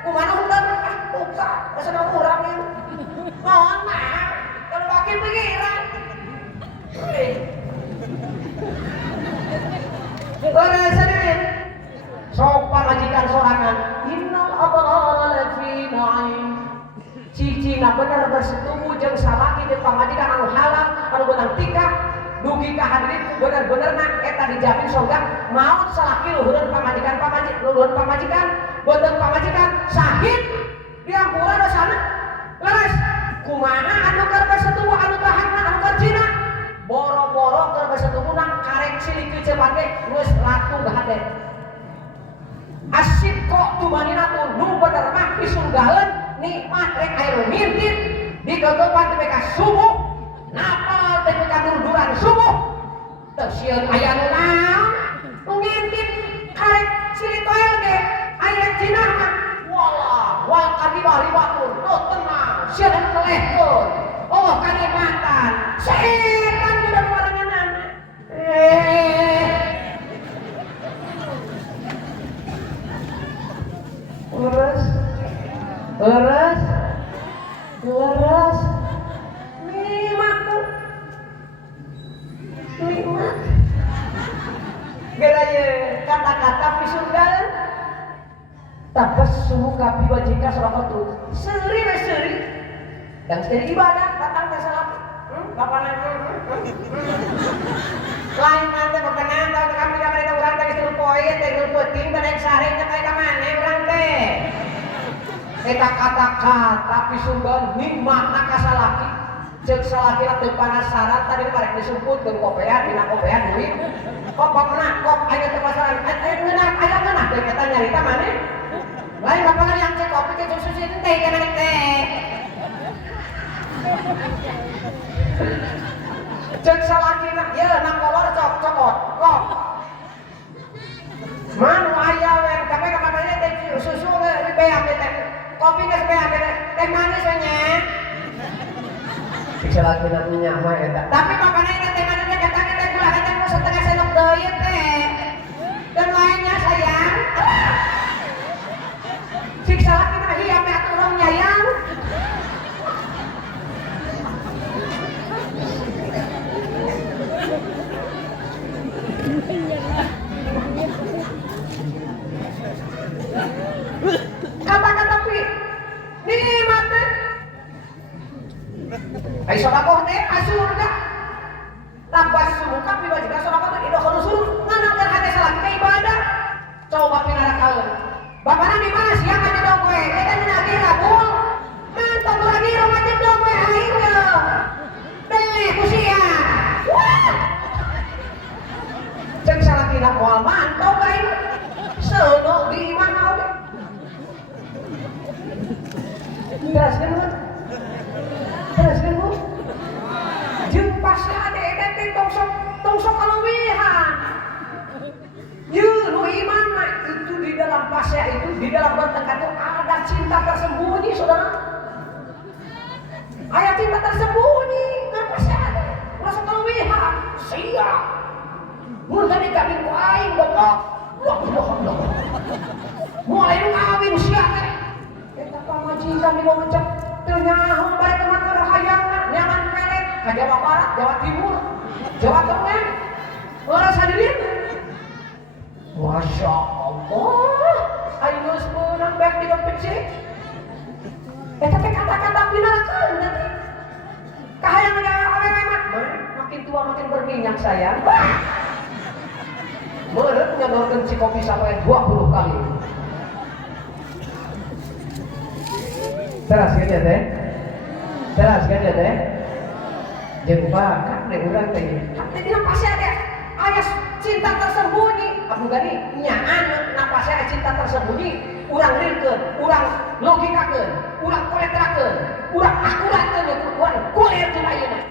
Kumaha henteu buka, kesana urang ieu. Mohon maaf. Kalau pakai pikiran, orang sendiri, sok pangajikan sorangan, innal abrara lafi naim. Cicina bener bersetubuh jeung salaki jeung pangajikan anu halal, anu beunang tikah, dugi ka hadirin bener-benerna eta dijamin surga. Maut salaki luhureun pangajikan, boten pangajikan sahid diampura dosana. Leres. Kumaha anu keur bersetubuh anu tahanna anu keur cina boro-boro keur bersetubuh nang karek silikeun cepake geus ratu gahade asyik kok tumaninatun nu bener mah pisunggaeun nikmat rek air ngintip ditotopan teh ka subuh napal teh ka durduran subuh teu sieun aya nu naon nu ngintip karek silitoel ge aya cina mah wal kadibari batur tenang siapa melehkun oh kanikmatan setan tidak kewarangan leres nikmat geraya kata-kata pisurgan tabassumu ka biwajhika sadaqatu seri dan seri ibadah datang ke salat bapanan lain mah teh bapanan tah kami ka mereka urang teh geus poe teh geus peuting teh daek sareng teh ka maneh urang teh eta kata-kata pisungan nikmatna ka salaki ceuk salaki teh panasaran tadi karek disumputkeun kopean dina kopean duit kok pamna kok aya teh pasaran aya ngeunah teh eta nyarita maneh lain bapak yang cek kopi ke susu teh kana teh. Cek salakina ye nang kolor cokot kok. Manu aya we tapi kapananya teh susu we beak teh. Kopi geus beak teh manis we nya. Cek salakina nya mah eta. Tapi bapana teh manis teh kata teh gula teh setengah sendok deui teh. Dan lainnya sayang. Siksa lagi nah iya me atuh urang nyayang. Kata-kata pi nikmat teh. Ai sedekah teh surga. Tabas sumuka pi wajib sedekah teh idoh rusul nganangkeun hate salaki ka ibadah. Coba pinarakaeun. Bapakna di mana siang aja dong gue, kita lagi rabul, mantap lagi rumah aja dong gue, ayo, beli kusia, wah, cek salah tidak mual mantap gue, selo di mana gue, teraskan bu, jumpa si ade tongsok kalawihan, lu iman mah itu di dalam pasya itu di dalam bertengkar itu ada cinta tersembunyi saudara. Ayat cinta tersembunyi kenapa sih ada? Rasa kelewihan sia. Mun tadi kawin ku aing goblok. Loh. Mulai nu kawin sia teh. Eta pamajikan di bawah ucap teu nyaho bae teman keur hayangna nyaman pelet ka Jawa Barat, Jawa Timur, Jawa Tengah. Ora sadirin. Masya Allah. Aing geus meunang baik di pecik. Eta teh kata-kata pinarakan nanti. Kahayang awewe mah makin tua makin berminyak sayang. Meureun nyodorkeun si kopi sampai 20 kali. Teras kan ya teh? Teras kan ya teh? Jeung bakat deh urang teh. Teh dina pasti ada aya cinta tersembunyi. Aku gani nyaan napasnya ada cinta tersembunyi. Urang rilkeun, urang logikakeun, urang koletrakeun, urang akuratkeun, urang kuliahkeun ayeuna.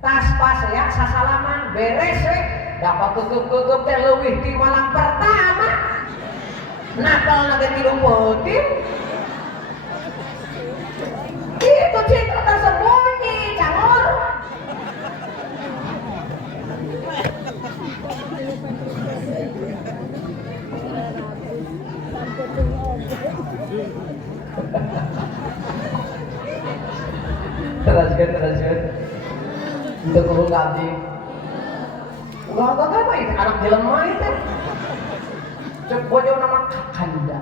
Tas pas ya sasalaman beres we, dapat kegep-kegep teh leuwih ti malam pertama. Napalna ge 3 peuting. Itu cinta tersembunyi, Cangor. Teraskan. Untuk kurung ganti. Ulah apa itu anak jelema itu. Cek bojo nama Kakanda.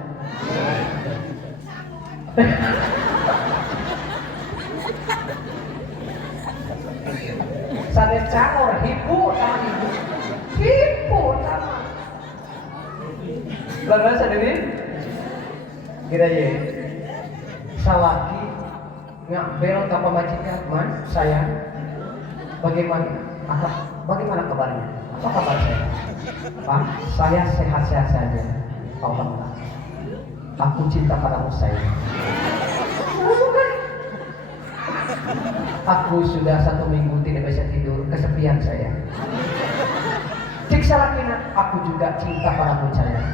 Sade Cangor hipu sama ibu. Hipu sama. Lalu sadini kira ye. Salaki ngabel ka pamajikan man sayang. Bagaimana kabarnya? Apa kabar saya? Pak, saya sehat-sehat saja. Alhamdulillah. Aku cinta padamu sayang. Aku sudah 1 minggu tidak bisa tidur, kesepian saya. Cik salakina, aku juga cinta padamu sayang.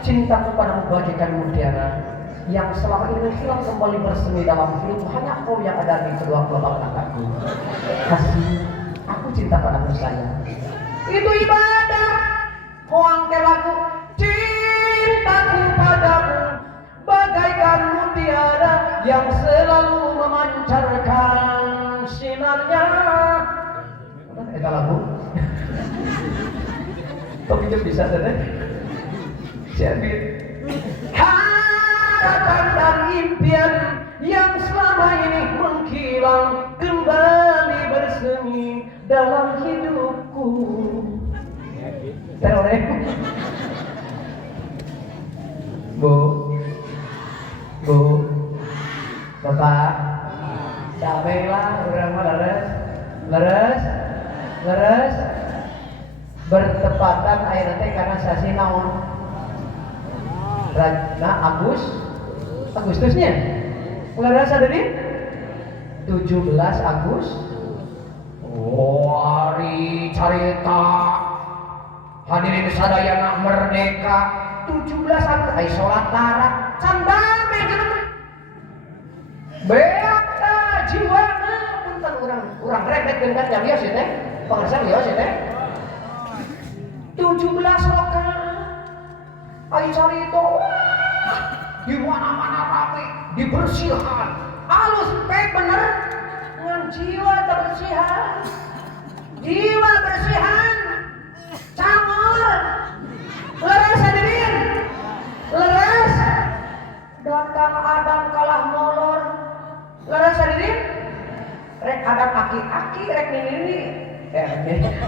Cintaku padamu bagaikan mutiara yang selama ini hilang kembali bersemi dalam hidup. Hanya kau yang ada di kedua kelopak mataku. Kasih, aku cinta padamu sayang. Itu ibadah. Koang lagu cintaku padamu bagaikan mutiara yang selalu memancarkan sinarnya. Eta lagu. Tapi dia bisa teh. Jadi harapan dan impian yang selama ini menghilang kembali bersemi dalam hidupku. Terorek. Bu, Bapak, capek lah, urang mah leres. Bertepatan ayeuna teh karena sasi naon? Agustusnya. Leres ada di 17 Agustus. Hari carita hadirin sadayana merdeka 17 Agustus ai salat tarat can dame jelema beak jiwana punten urang repet dengan jam bios teh pengersan bios teh 17 rakaat ai carita di mana-mana rapi dibersihkan halus baik bener dengan jiwa kebersihan jiwa bersihan Cangor leres hadirin leres datang Adam kalah molor leres hadirin rek Adam aki-aki rek nini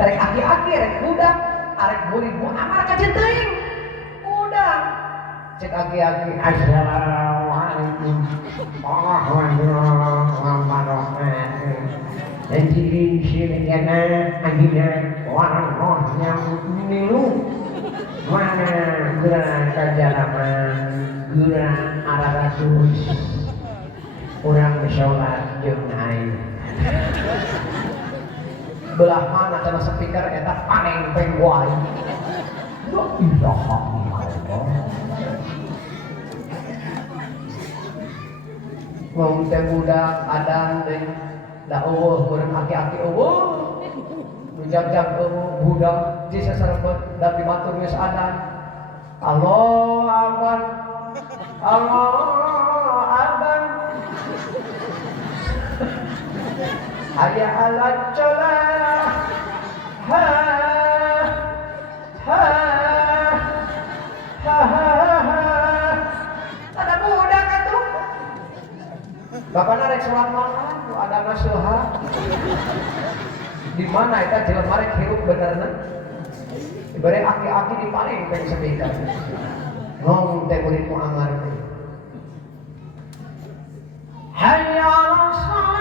rek aki-aki rek budak arek buribu amar kajen teuing udah cek aki-aki assalamualaikum warahmatullahi wabarakatuh. Jadi sini kena akhirnya orang yang nilu mana gura kajalaman gura arah rasus orang sholat jeung aing belah mana cara speaker eta paneng pengwai la ilaha illallah ngomong teh budak adang deui da eueuh urang aki-aki eueuh menjag-jag budak di seserebet dan dimatur geus adan. Allah Akbar. Allah Akbar. Hayya 'alat shalah. Ha ha ha ha. Ada budak atuh. Bapakna rek salat makan, tuh ada nasiha. Di mana eta jelema rek hirup benerna? Ibarat aki-aki di paling teh sabika. Ngong teh muridmu angar. Hayya 'alas shalah.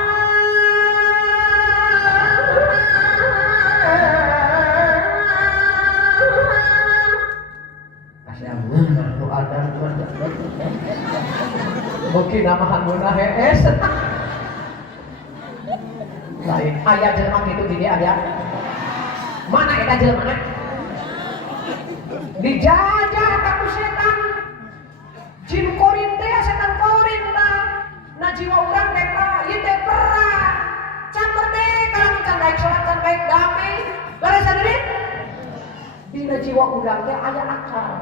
Kasih amun tu ada mungkin namahan munah hees. Lain aya jelema kitu di dia aya. Mana eta jelema? Dijajah ka setan. Jin korin teh setan korin tah. Na jiwa urang teh ieu teh perang. Can merdeka lamun can baik salat can baik damai. Laras sendiri. Dina jiwa urang teh aya akal.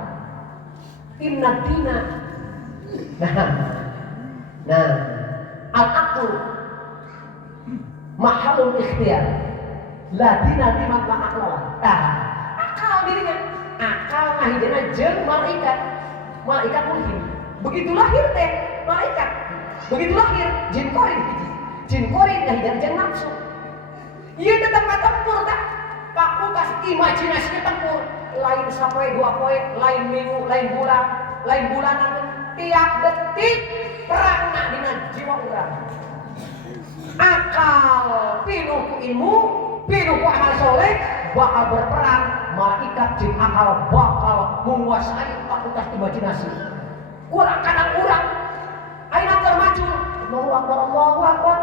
Inna dina. Nah, al-aqlu mahalul ikhtiyar. La dina liman la aqlala. Akal dirinya. Akal ngahidina jeung malaikat. Malaikat mungkin. Begitu lahir teh malaikat. Begitu lahir jin korin. Jin korin ngahidina jeung nafsu. Ieu tetep katempur tah. Fakultas imajinasinya tempur. Lain sampai 2 poin, lain minggu, lain bulanan, tiap detik perangna dina jiwa urang. Akal pinuh ku ilmu, pinuh ku amal soleh bakal berperang. Malaikat jin akal bakal menguasai fakultas imajinasi. Urang kadang urang ayeuna keur maju, Allahu Akbar.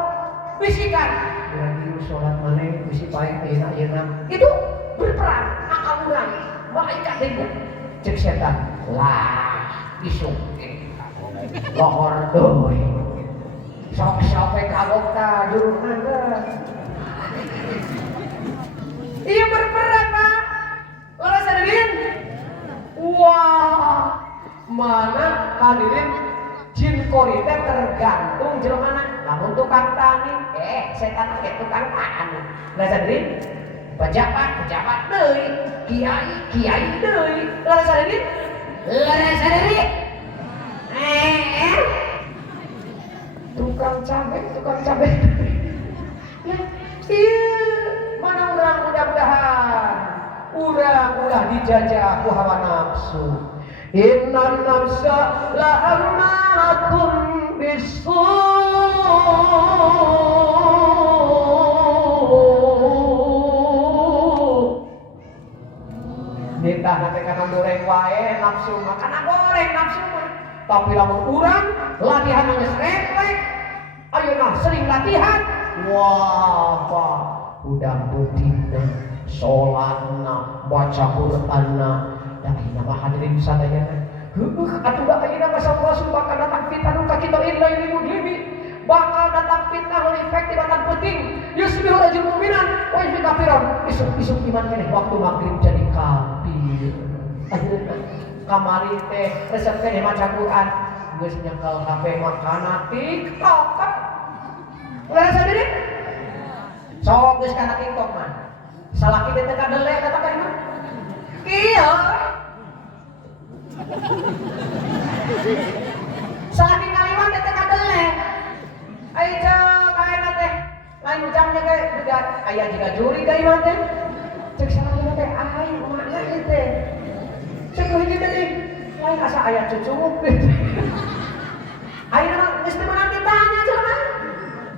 Bisikan, urang ieu salat maneh bisi paek ayeuna. itu berperang akal urang. Malaikat deui Cek setan. lah isuk lohor deui. Sok sampai kagok ta juruhan teh. Iya berperang Pak. Orang hadirin. Wah, mana hadirin jin kori teh tergantung jelemana. Lamun tukang tani, setan ge tukang tani. Lah hadirin, pejabat deui, kiai deui. Laras hadirin. Tukang cabe. Iya, mana urang mudah-mudahan urang ulah dijajah ku hawa nafsu. Innan nafsa la ammaratun bisu. Nitah nanti kana goreng wae nafsu mah kana goreng nafsu mah. Tapi lamun urang latihan geus refleks. Ayeuna sering latihan. Wah, Pak, udah betina, sholatna, baca Qur'anna, dan ini mah hadirin sadayana. Atuh da ayeuna mah sampurasun bakal datang fitnah ka kita illa lil mudlimin. Bakal datang fitnah lil efektibatan penting. Yusbihu rajul mu'minan wa yusbihu kafiran. Isuk iman keneh waktu maghrib jadi kafir. Ayeuna kamari teh resep keneh maca Qur'an. Geus nyekel HP makana TikTok. Ulah sendiri. Sok geus kana TikTok mah. Salaki teh teh kadele kata ka imah. Iya. Salaki ngaliwat teh kadele. Ai cek ayeuna teh lain jamnya ge begat aya jiga juri ka imah teh. Cek salaki teh ai makna ieu teh. Cek hiji teh lain asa aya cucuk. Ayeuna geus teu meunang ditanya jelema.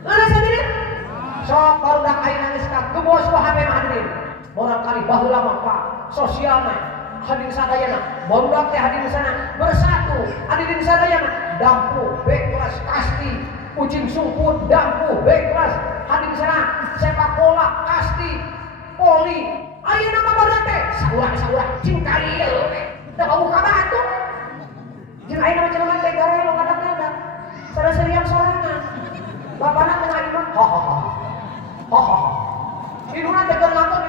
Laras hadirin. Sok barudak ayeuna geus kagebos ku HP mah hadirin. Barangkali baheula mah Pak, sosial mah hadirin sadayana. Barudak teh hadirin sana bersatu. Hadirin sadayana dampu B-kelas kasti, ucing sumput dampu B-kelas. Hadirin sana sepak bola kasti, poli. Ayeuna mah barudak teh saurah cing karieu teh. Teu buka batu. Jeung ayeuna mah jelema teh garelo ngadak-ngadak. Sareng-sareng sorangan. Bapakna tengah imah, ho. Induna teh keur ngakon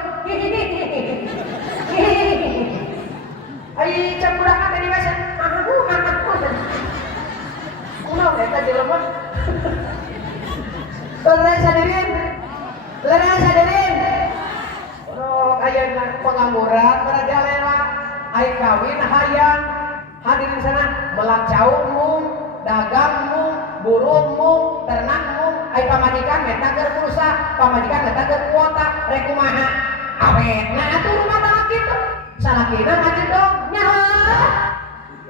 Ai cek budak tadi wesen. Aku. Kunaon eta jelema? Leres hadirin. Ayeuna pengangguran merajalela, ai kawin hayang. Hadirin sana melak caungmu, dagangmu, burungmu, ternakmu, ai pamajikan eta keur pulsa, pamajikan eta keur kuota, rek kumaha? Awetna atuh rumah tangga kitu. Salakina ngajeng dong, nyaho.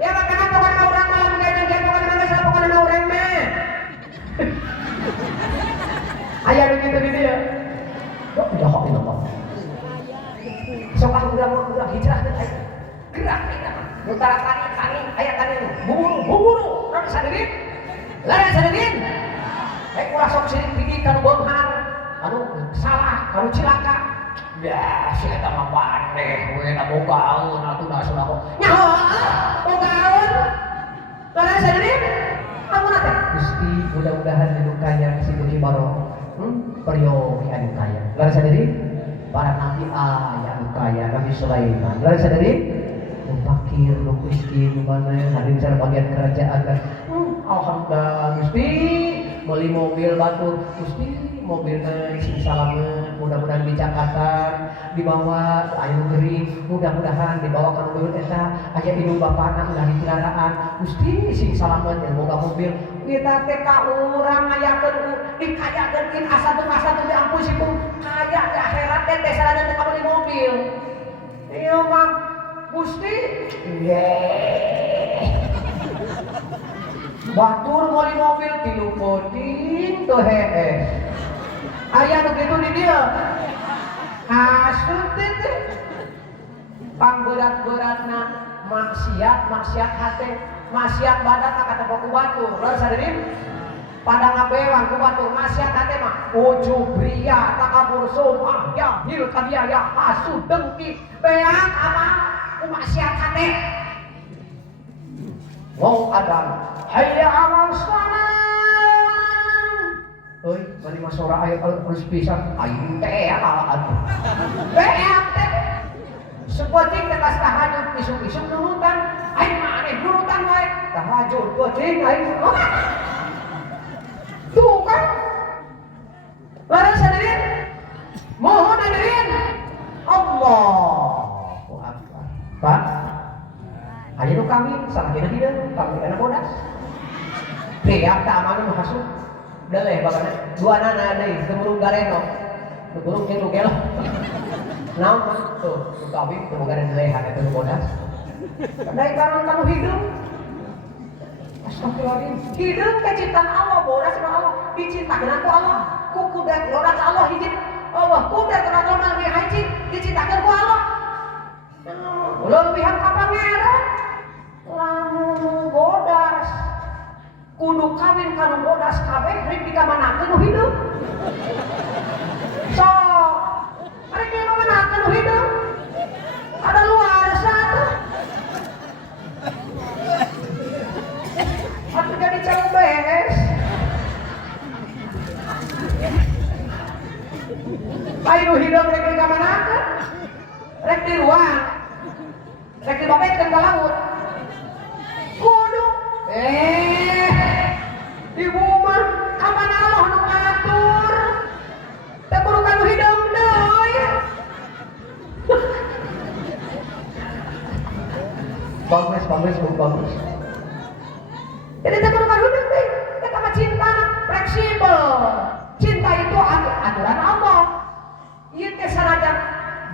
Ya makana pokona urang malam gajeng pokona mah geus pokona urang mah. Aya nu kitu di dieu. Kok udah kok itu kok. Sok ah udah hijrah teh aya. Gerak kita. Mutar tani aya tani buru. Rada sadeureun. Ulah sok sirik bidik kanu beunghar, anu salah, kanu cilaka. Ya, si eta mah maneh we da bogaeun atuh da sunako. Nyaho, bogaeun. Lare sadeureun. Amun teh Gusti mudah-mudahan didukanya si Gusti Baro. Peryogi anu kaya. Lare sadeureun. Para nabi aya anu kaya, Nabi Sulaiman. Lare sadeureun. Fakir, miskin, mana hadir di bagian kerajaan kan. Alhamdulillah Gusti, beli mobil batur Gusti, mobilnya isi salamet, mudah-mudahan di Jakarta dibawa ayo gering, mudah-mudahan dibawa ke mobil eta aya indung bapana udah di kendaraan Gusti sing salamet yang boga mobil kita teh ka urang ngayakeun dikayakeun asa teu diampun si kaya di akhirat teh sarana teh kabeli mobil. Ieu mah Gusti, batur meuli mobil tilu poting tuh heeh. Aya nu kitu di dieu. Asup teh pangberat-beratna maksiat hate, maksiat badat kata ku batur. Leuh sadeureun pada ngabewang ku batur maksiat hate mah ujub ria takabur sum'ah jahil kadiaya hasud dengki beak apa maksiat hate. Wong adam hayya 'alal shalah. Euy, bari mah sora aya alus pisan aing teh atuh. Beak teh. Sepoting teh kas tahajud isuk-isuk nurutan, aing mah aneh nurutan wae. Tahajud poting aing. Tuh kan. Laras hadirin. Mohon hadirin. Allahu Akbar. Pak. Aya nu kawin salahina hideung, kawin kana bodas. Beak teh amanu mah hasud. Deleh bagana duanana deui teu gareno. Teu burung jeung nu gelo. Naon mah tuh, nu kawin teu boga delehan eta nu bodas. Dai karon kamu hideung. Astagfirullahaladzim. Hideung teh ciptaan Allah, bodas mah Allah. Diciptakeun ku Allah. Ku kudat rodat Allah hiji. Allah kudat rodat Allah lebih hiji diciptakeun ku Allah. Lebihan ka pangeran. Lamun bodas kudu kawin kanu bodas kabeh rek dikamanakeun nu hideung. So, rek dikamanakeun nu hideung. Ada luar satu. Aku jadi calon beres. Ayo hideung rek dikamanakeun. Rek di ruang. Rek dibabetkeun ka laut. Kudu ibu mah kapan Allah nu ngatur teh kudu kanu hideung deui. Bagus. Jadi teh kudu kanu hideung deui. Eta mah cinta fleksibel. Cinta itu aturan Allah. Ieu teh sanajan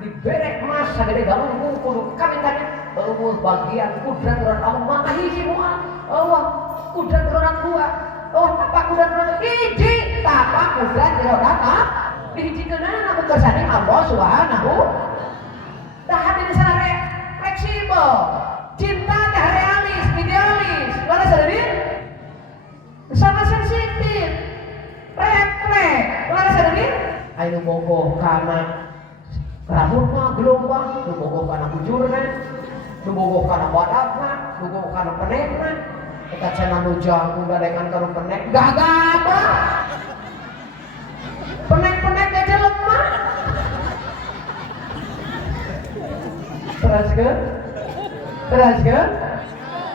diberek mas sagede galunggung kudu kawin-kawin baru bagian kudrat Allah mah hiji moal Allah kudrat rodat dua. Oh, tapak kudrat rodat hiji, tapak kudrat rodat dihijikeunana ku kersane Allah Subhanahu. Tah hati sana fleksibel. Cinta teh realis, idealis. Laras sadeureun? Sama sensitif. Refleks. Laras sadeureun? Aya nu bogoh kana rambutna gelombang, nu bogoh kana bujurna, nu bogoh kana badatna, nu bogoh kana penekna. Eta cenah nu jago gadengan karo penek, gagah. Penek-penek teh jelema. Teraskeun.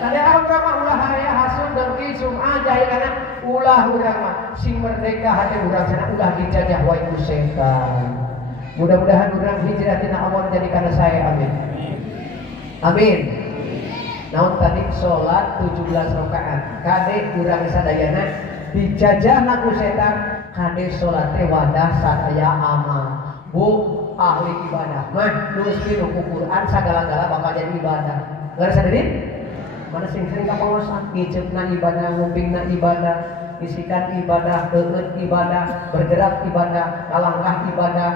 Tadi aku mah ulah aya hasud dan kisum aja ya kana ulah urang mah sing merdeka hati urang sana ulah dijajah wae ku setan. Mudah-mudahan urang hijrah tina Allah jadikan saya, amin. Amin. Naon tadi salat 17 rakaat. Kade urang sadayana dijajahna ku setan, kade salat teh wadah sataya amal. Bu, ahli ibadah mah nulis dinu ku Quran sagala-gala bakal jadi ibadah. Geus sadeureun? Mana sing-sing kapangosan ngiceupna ibadah, ngumpingna ibadah, bisikan ibadah, deueut ibadah, bergerak ibadah, ngalangkah ibadah,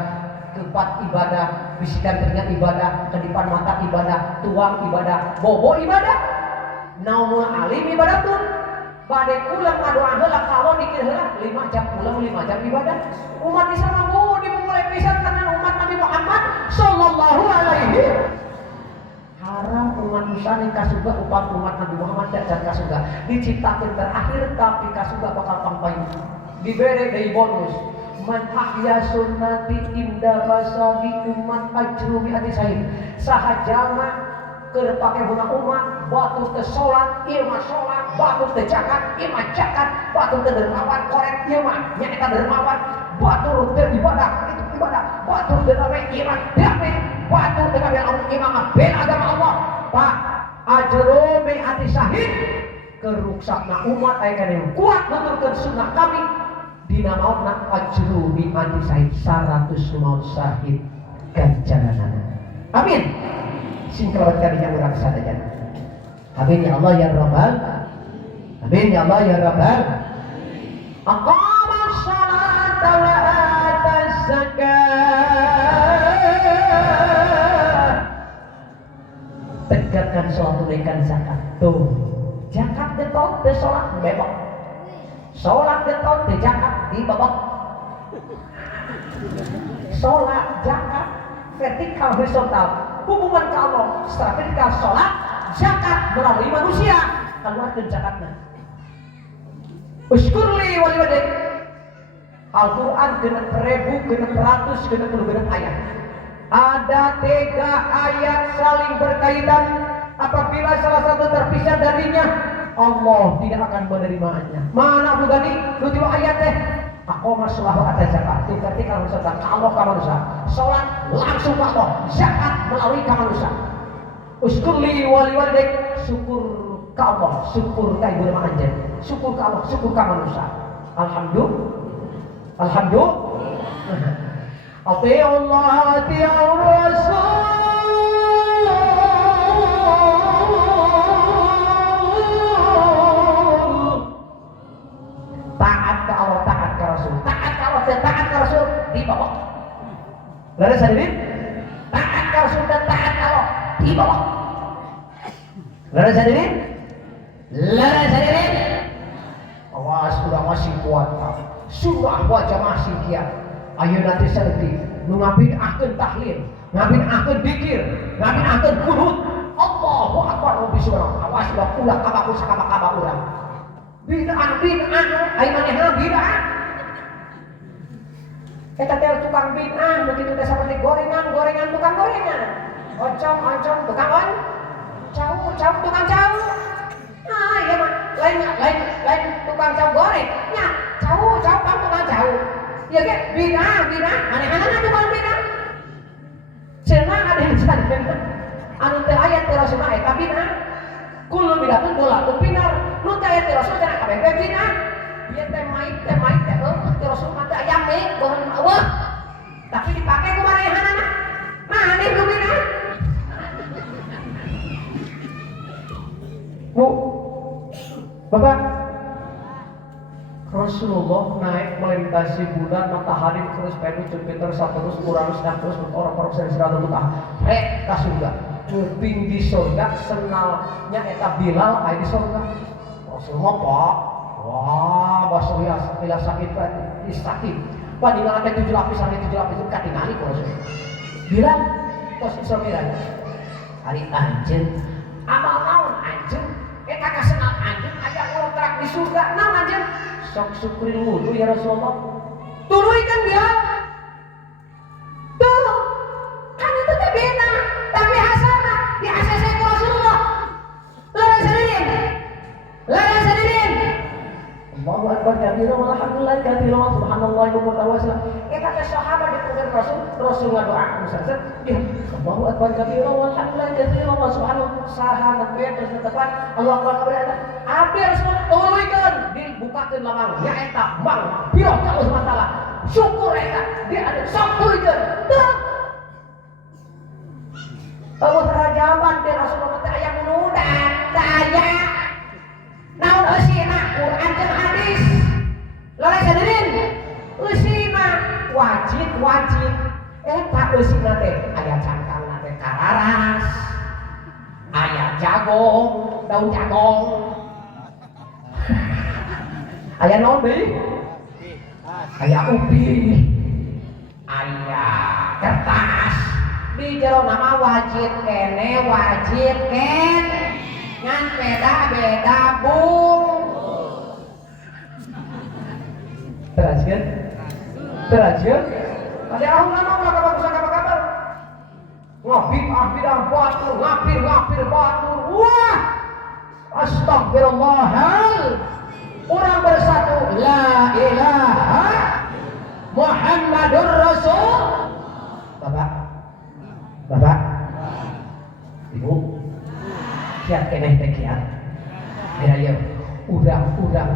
kepat ibadah, bisikan telinga ibadah, kedipan mata ibadah, tuang ibadah, bobo ibadah. Naumul alim ibadah tuh. Bade kulang ngadoa heula kalau dikir heula 5 jam pulang 5 jam ibadah. Umat Islam dimulai pisan karena umat Nabi Muhammad sallallahu alaihi haram umat Islam yang kasuga upah umat Nabi Muhammad dan kasuga diciptakan terakhir tapi kasuga bakal pangpai diberi dari bonus man ahya sunnati inda basabi umat ajru bi atisain sahajama keur pake guna umat batu teu salat ieu mah salat batu teu zakat ieu mah zakat batu teu dermawan korek ieu mah nyaeta dermawan batu teu ibadah itu ibadah batu teu gawe ieu mah gawe batu teu gawe Allah ieu mah bela agama Allah Pak ajru bi atisain keruksakna umat aya kana kuat nuturkeun sunnah kami dina mautna ajru bi atisain 100 maut syahid ganjaranana amin. Sing kelawat kadinya urang sadaya. Amin ya Allah ya Rabbal. Amin ya Allah ya Rabbal. Aqama sholata wa ata zakat. Tegakkan sholat tunaikan zakat. Tuh. Zakat getot teu sholat bebok. Sholat getot teu zakat dibebok. Sholat zakat vertikal horizontal. Hubungan ke Allah secara vertikal sholat zakat melalui manusia keluarkan zakatnya uskurli wali wadek Al-Quran genep 1000 genep 100 genep 10 genep ayat ada 3 ayat saling berkaitan apabila salah satu terpisah darinya Allah tidak akan menerimanya mana Abu Ghani lu tiba ayat deh aku masalah ada zakat itu vertikal horizontal ke Allah ke manusia sholat langsung ke Allah zakat melalui ke manusia uskurli wali wadek syukur ke Allah syukur ke ibu rumah anjir syukur ke Allah syukur ke manusia alhamdulillah ati Allah ati Rasul taat ke Allah taat ke Rasul taat ke Allah dan taat ke Rasul di bawah lalu sendiri taat ke Rasul dan taat ke Allah di bawah lalu sendiri awas udah masih kuat surah wajah masih kiat ayo nanti selesai nu ngabidahkeun tahlil ngabidahkeun dzikir ngabidahkeun qunut Allahu akbar rabbi subhanahu awas udah ulah kabaku sakaba-kaba urang bid'ah ai manehna bid'ah eta teh tukang bid'ah begitu teh seperti gorengan tukang gorengan oncom tukang cau tukang cau nah iya mah lain tukang cau goreng nya cau pang tukang cau ya ge bid'ah manehna tukang bid'ah cenah ada yang sadar anu teh ayat teh Rasulullah eta bid'ah kullu bid'atun dolatun pinar nu teh ayat Rasul cenah kabeh bid'ah ieu teh maik teh teh Rasul mah teh aya maik goreng Allah tapi dipake ku manehanana maneh nu bid'ah Bu Bapak Rasulullah naik melintasi bulan matahari terus penuh Jupiter Saturnus Uranus Neptunus orang-orang Seratus Mutah ka surga nguping di surga senalnya eta Bilal aya di surga Rasulullah Pak wah basuh ya ila sakit sakit Pak di mana 7 lapis itu katingali ku Rasul Bilal tos Isra Miraj hari anjeun amal naon anjeun eta kasenal anjeun aya ulah terak di surga naon anjeun sok syukurin wudu ya Rasulullah turunkan Bilal tuh kan itu teh beda tapi hasanah kabiran walhamdulillah katsiran wa subhanallahi bukratan wa asila. Kata sahabat di pengen Rasul ngadoa misalnya dia Allahu akbar kabiran walhamdulillah katsiran wa subhanallah sahabat terus tepat Allahu akbar kabiran abdi Rasul tuluykeun dibukakeun lamang nya eta mang piro ka Allah Taala syukur eta dia ada sok tuluykeun teu Allah rajaban dia Rasulullah teh aya munudan teh aya naon eusina Quran jeung hadis lare sadirin eusina wajib eta eusina teh aya cangkangna teh kararas aya jagong daun jagong aya naon deui aya ubi aya kertas di jero nama wajib kene ngan beda bung terajin ada ahun nama kabar ngapir batur wah astagfirullahal orang bersatu la ilaha Muhammadur Rasul Bapak Ibu kiat keneh teh kiat ya udah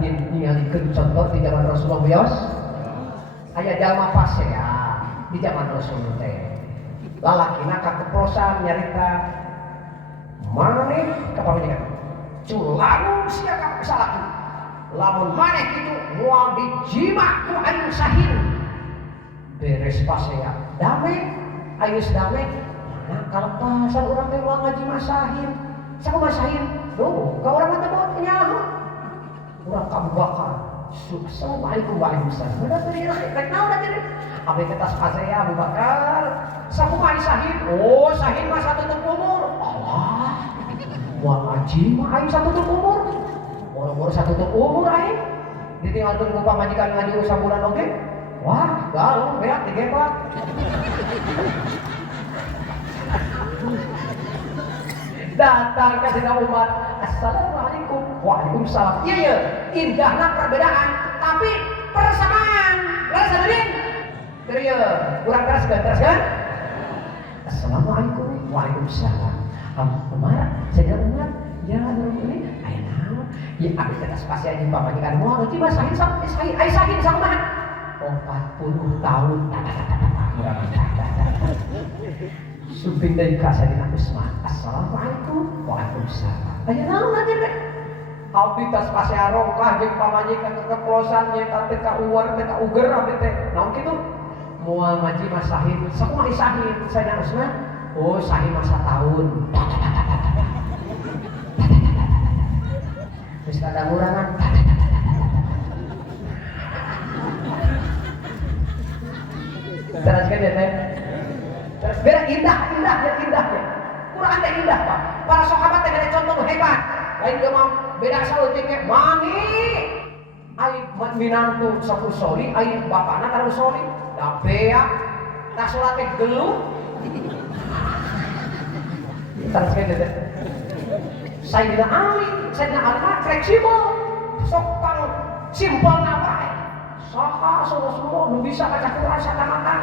ningalikeun contoh di zaman Rasulullah bios aya jalma pasea di zaman Rasulullah teh lalakina kakeplosan nyarita maneh kapamajikan culanung sia ka salaki lamun maneh kitu moal dijima ku anu sahin beres pasea damai ayus damai nah kalepasan urang teh moal ngaji masahin sakumaha sahin duh ka urang mah teh bawa nyaho urang kabukar assalamualaikum waalaikumsalam bener teh rek naon teh abdi teh tas pasea Abu Bakar sakumaha sahin oh sahin mah satutup umur Allah moal ngaji mah aya satutup umur umur satutup umur aya ditinggalkeun ku pamajikan ngaji sabulan oge wah galung beak digepak datang ke sini umat assalamualaikum waalaikumsalam iya indahna perbedaan tapi persamaan laras hadirin iya kurang keras kan assalamualaikum waalaikumsalam Umar saya umat ya ini aya naon ya abdi atas pasien di pamajikan moal euy mah sahin sakumaha 40 tahun suping dari kasadina Usman assalamualaikum waalaikumsalam aya naon aja rek abdi tas pasea rongkah jeung pamajikan kekeplosan nya teh ka uwar teh ka uger abdi teh naon kitu moal ngaji mah sahin sakumaha sahin sadina Usman oh sahin masa tahun geus kada ngurangan teraskeun ya teh beda indah Quran teh indah Pak para sahabat teh ada contoh hebat lain dia mah beda saleutik mani ai minantu saku soli ai bapana kana soli da beak ta salat teh geluh teraskeun teh Sayyidina Ali mah fleksibel sok kang simpel wae saha Rasulullah nu bisa baca Quran satamatan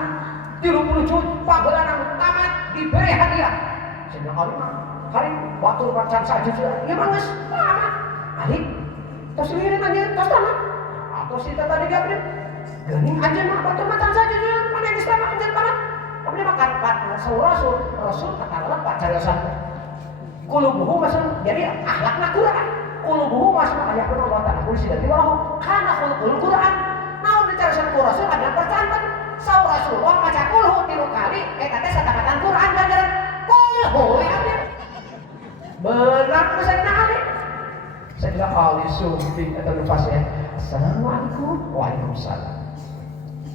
30 juz pabelanang tamat diberi hadiah Sayyidina Ali mah kali batur bacaan sajuz ieu mah geus tamat Ali tos lieureun aja tos tamat atos si tata di gabri geuning aja mah batur bacaan sajuz mana geus tamat anjeun tamat tapi mah kan Rasul kata bacaan qulubuhu masal jadi akhlakna Quran qulubuhu masal ayat Allah Taala kulli sidati wa kana khulqul Quran naon dicarasan ku Rasul ada percantan saur Rasulullah maca kulhu 3 kali eta teh satamatan Quran ganjaran kulhu ya benar Sayyidina Ali Sayyidina Ali sumping atau lepas ya assalamualaikum waalaikumsalam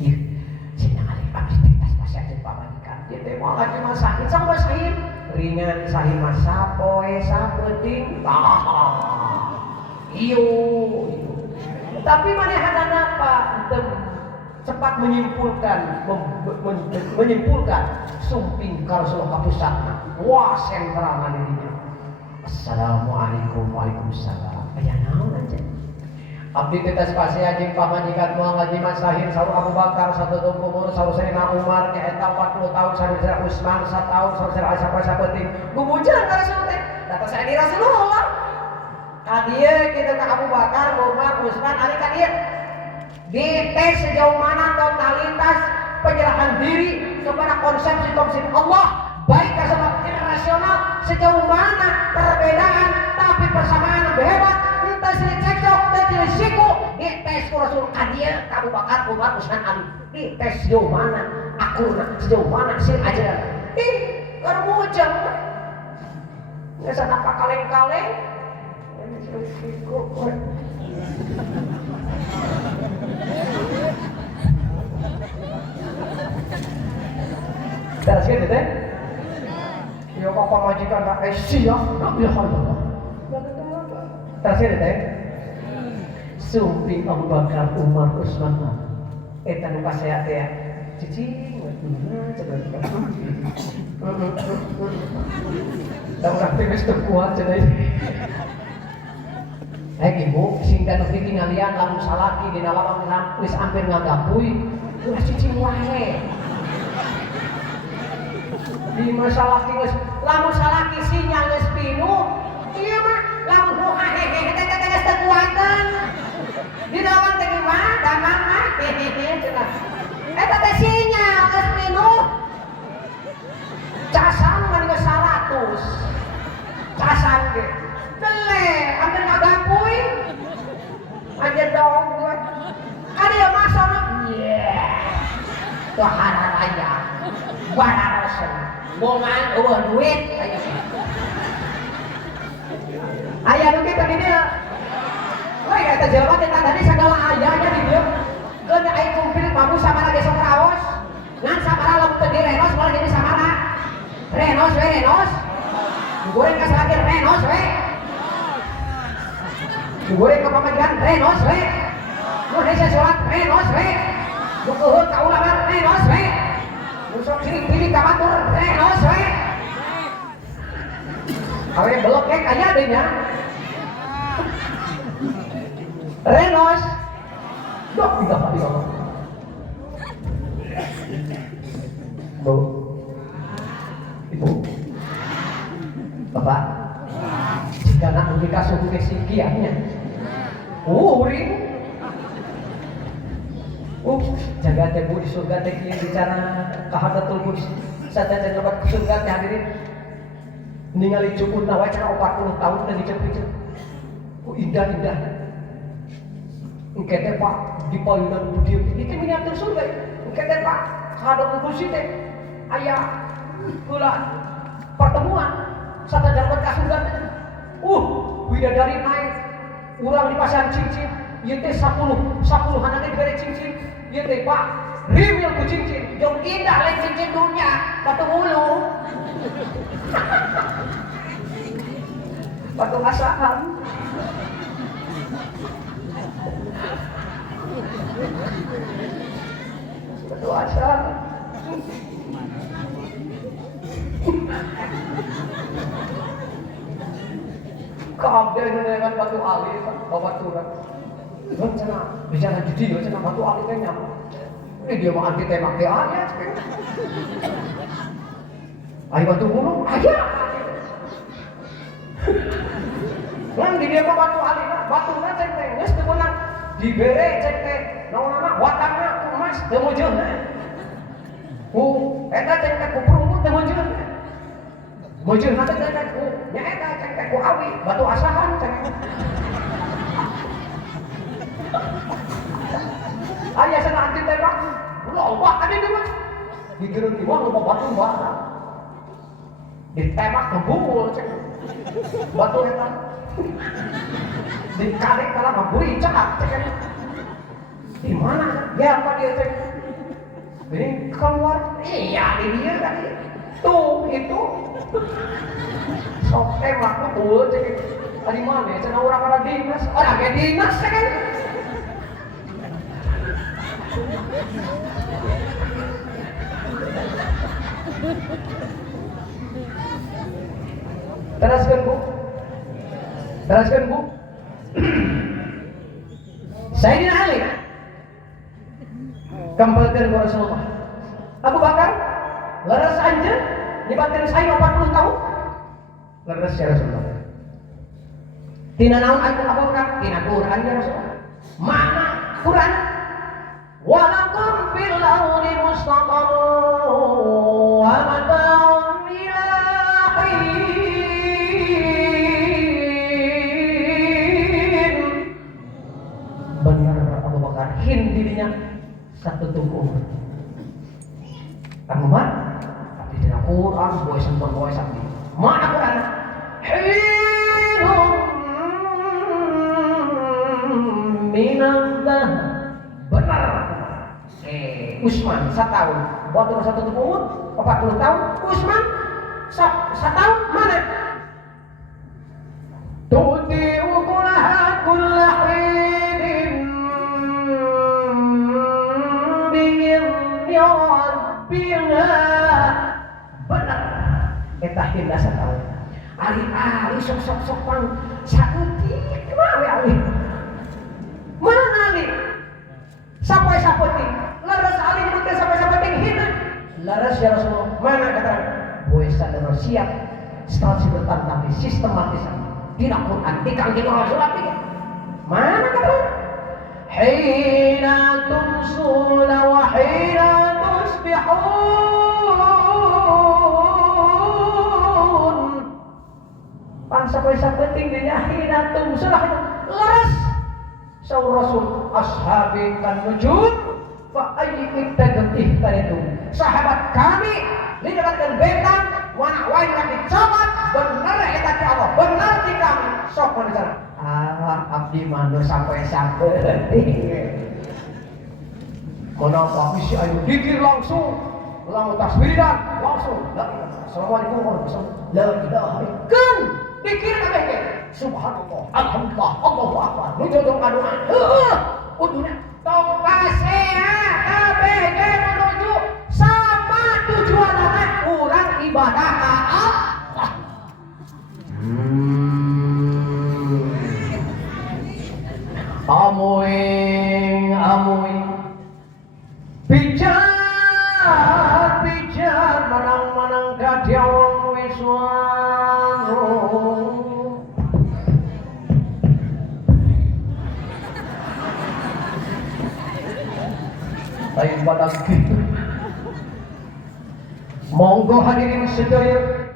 ih Sayyidina Ali abdi teh tas pasien pamajikan dia teh moal ngaji masahin sama masahin ringan sahih masa poe sapeuting iyo tapi manehna apa cepat menyimpulkan sumping ka Rasulullah pusatna wah sentralna dirinya assalamualaikum waalaikumsalam aya naon aja Abdi teh spasial jeung pamajikan moal ngajiman sahir saur Abu Bakar satu umur saur Sayyidina Umar nyaeta 40 tahun saur Sayyidina Utsman 1 tahun saur Sayyidina Aisyah sapenting gumujan ka Rasul teh kata saya di Rasulullah ka dieu kitu ka Abu Bakar Umar Utsman ari ka dieu dites sejauh mana totalitas penyerahan diri kepada konsep Allah baik sama irrasional sejauh mana perbedaan tapi persamaan lebih hebat entah silih cekcok dan silih siku dites ku Rasul kadia Abu Bakar Umar Utsman Ali dites sejauh mana akurna sejauh mana silih ajaran karmujang nggak sana kaleng-kaleng terus gitu teh ya papa majikan tak siap ya Allah terus gitu teh sumpi Abu Bakar Umar Utsman eta nu kasea teh cicing coba tahu rakti geus teu kuat cenah ibu singkat nu tingalian lamun salaki di dalam geus hampir ngagapuy ulah cicing wae di masalah geus lamun salaki sinyal geus pinu ieu mah lamun hehehe teh geus teu kuatan di dalam teh mah damang mah hehehe cenah eta teh sinyal geus pinu casan mah geus 100 casan ge tele hampir ngagapuy aja dong gue ada yang masa mah tuh hararaya bararosan bongan duit ayah nu kitu di dieu euy eta jelema teh tadi sagala ayahnya di dieu keun aya kumpul babu sabaraha ge sok raos ngan sabaraha lamun teu direnos malah jadi sabaraha renos we renos goreng ka salaki renos we goreng ka pamajikan renos we nu hese sholat renos we nu eueuh ka ulama renos we nu sok pilih ka batur renos we awe belok kek aya deui nya renos dok tidak tadi Allah Bu Ibu Bapak jika nak menikah suhu kesikiannya uring jaga teh Bu di surga teh kieu bicara kahadatul qudus sadaya nyoba ke surga teh hadirin ningali cukutna wae cenah 40 tahun teh dicep-cep indah-indah engke teh Pak di payunan budi itu miniatur surga engke teh Pak kahadatul qudus teh aya heula pertemuan sadaya ka surga teh bidadari naik urang dipasang cincin ieu teh 10 hanana dibere cincin ieu teh Pak rimil ku cincin jeung indah lain cincin dunya batu hulu batu asaan batu asaan keabdian dengan batu ali babaturan cenah bicara judi cenah batu ali teh nya ini dia mah anti tembak teh aya aya batu gunung aya lan di dia mah batu ali batuna cek teh geus teu beunang dibere cek teh naonna watangna emas teu meujeunna eta cek teh ku perunggu teu meujeunna meujeun teh cek ku nya eta cek teh ku awi batu asahan cek aya sana anti tembak loba ade di mah digeureuh di bawah loba batu bara ditembak kebungul cek batu eta ditarik kalah ngaburi cak cek di mana ya apa dia cek ini keluar iya di dia tadi tuh itu sok tembak betul cek tadi mana cenah urang ada dinas orang kayak dinas cek teruskan Bu Abu Bakar, leres anjeun dibantuin saya 40 tahun. Leres ya Rasulullah. Tina naon Abu Bakar? Tina Quran ya Rasulullah. Mana Quran? Walakum fil ardi mustaqarrun wa mata'un ila hin. Benar Abu Bakar, hin dirinya satu tubuh. Kamu mah? Tapi di Quran boy sempur boy sakti. Mana Quran? Hinum minallah. Benar. Usman 1 tahun. Waktu satu umur 40 tahun. Usman 1 tahun mana? Tuti'u kullaha kullahinin bi'idni rabbina. Benar. Eta hinda 1 tahun. Ali sok pang saeutik wae ali. Mana ali? Sampai-sampai laras ali nyebutkan sampai-sampai hina. Laras ya Rasulullah. Mana kata? Boy sadar siap. Strategi bertantang sistematis. Tidak Quran, tidak Rasulullah. Mana kata? Hina tumsuna wa hina tusbihun. Sampai-sampai tingginya hina tumsuna laras. Saur Rasul ashabi kan nujum fa ayyi ittaqih itu sahabat kami linggatan bentang wana wain kami cobat benar eta ti Allah benar ti kami sok bener abdi manur sampai-sampai kenapa misi ayo dikir langsung tasbihan langsung assalamualaikum warahmatullahi wabarakatuh la ilaha illallah dikir kabeh subhanallah alhamdulillah Allahu akbar nujudung aduan uduna tong kasehat kabeh menuju sama tujuanna urang ibadah ka Allah. Amuing pijar manang kadiawang wiswanu. Lain pada gitu. Monggo hadirin sedaya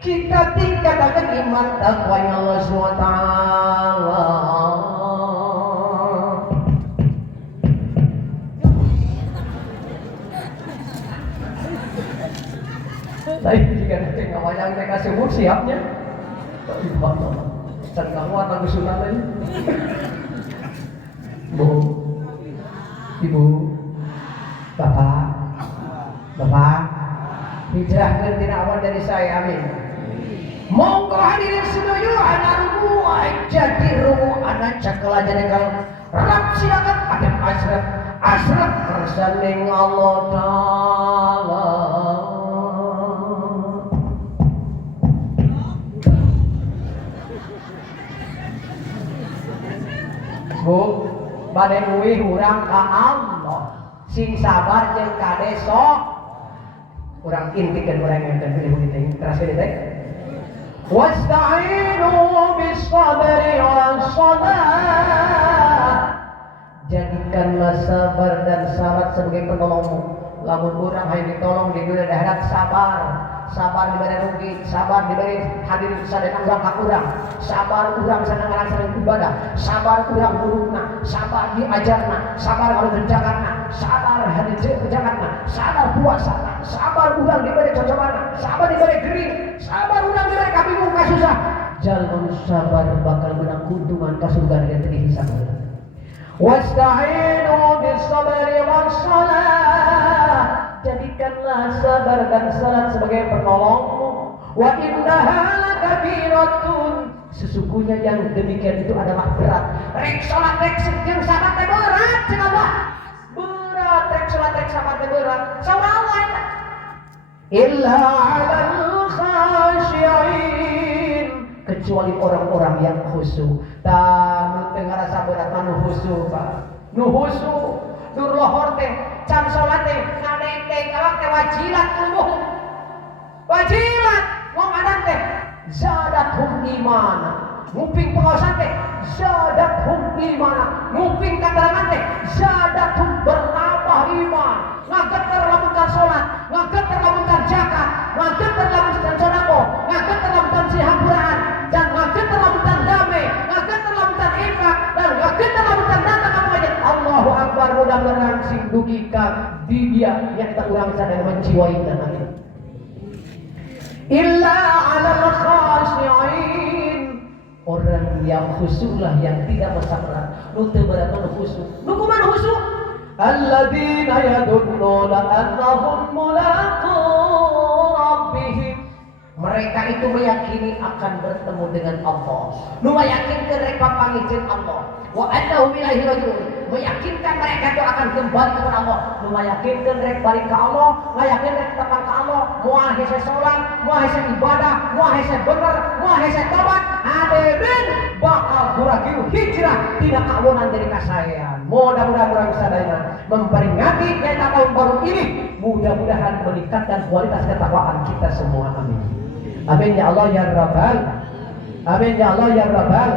kita tingkatkan iman takwa Allah SWT. Tapi jika nanti ngawayang mereka sebut siapnya dan kawan lagu sunat lagi. Bu, Ibu, Bapak, hijrahkan tina awan dari saya, amin. Monggo hadirin sedoyo anak ruwai jadi rumu anak cakala jadi kalau rap silakan ada asraf kersaning Allah Ta'ala. Bu, badai uwi hurang ka Allah sing sabar jeung kade sok urang intikeun urang enten pilih begitu terus teh wasta'inu bis sabri was salat jadikanlah sabar dan salat sebagai penolongmu lamun urang hayang ditolong di dunia akhirat sabar diberi rugi, sabar diberi hadir sadaya urang ka urang, sabar urang sana ngalaksanakeun ibadah, sabar urang guruna, sabar diajarna, sabar ngalukerjakanna, sabar hadir kerjakanna, sabar puasana, sabar urang diberi cocokanna, sabar diberi gering, sabar urang diberi kabingung ka susah. Jalmun sabar bakal menang keuntungan ka surga dan teu dihisab. Wasta'inu bis sabri was salat. Jadikanlah sabar dan salat sebagai penolongmu. Wa innaha lakabiratun. Sesungguhnya yang demikian itu adalah berat. Rek salat rek jeung sabar teh berat cenah Allah. Berat rek salat rek sabar teh berat. Sawawa eta. Illa 'alal khashi'in. Kecuali orang-orang yang khusyuk. Tanu teu ngarasa berat anu khusyuk, Pak. Nu khusyuk, dur lohor teh can salat teh ngadeng teh kalak wajilat qulubuhum. Wajilat wong adan teh zadathum imana. Nguping pengawasan teh zadathum imana. Nguping katarangan teh zadathum bertambah iman. Ngageter lamun kan salat, ngageter lamun kan zakat, ngageter lamun kan sedekah, ngageter lamun kan sihampuraan, dan ngageter lamun kan damai, ngageter lamun kan infak, dan ngageter lamun kan datang ka masjid. Allahu Akbar, mudah-mudahan sing dugi ka di dia yang tak urang sadaya menjiwai dan akhir. Illa 'alal khashi'in. Orang yang khusyuklah yang tidak bersabar. Nu teu beratun khusyuk. Nu kumaha khusyuk? Alladzina yadunnuna annahum mulaqu rabbihim. Mereka itu meyakini akan bertemu dengan Allah. Nu meyakinkan mereka pangijin Allah. Wa annahum ilaihi raji'un. Meyakinkan mereka itu akan kembali kepada Allah. Nu meyakinkan mereka balik ke Allah, meyakinkan mereka datang ke Allah, moal hese salat, moal hese ibadah, moal hese bener, moal hese tobat, hadirin bakal buragiu hijrah tidak kawonan dari kasayan. Mudah-mudahan orang sadaya memperingati nyata tahun baru ini, mudah-mudahan meningkatkan kualitas ketakwaan kita semua. Amin. Amin ya Allah ya Rabbal. Amin ya Allah ya Rabbal.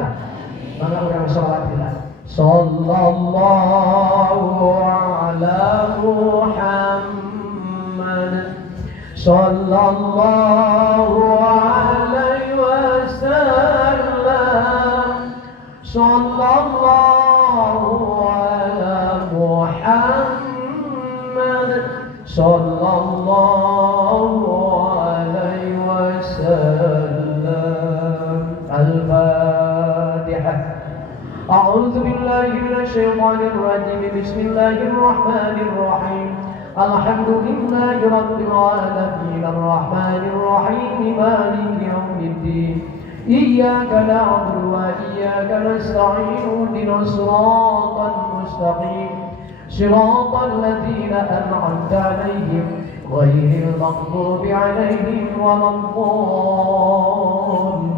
Maka orang sholat bila sallallahu ala Muhammad sallallahu alaihi wasallam sallallahu ala Muhammad sallallahu alaihi wasallam. Al-Fatihah. أعوذ بالله من الشيطان الرجيم بسم الله الرحمن الرحيم الحمد لله رب العالمين الرحمن الرحيم مالك يوم الدين إياك نعبد وإياك نستعين اهدنا الصراط المستقيم صراط الذين أنعمت عليهم غير المغضوب عليهم ولا الضالين.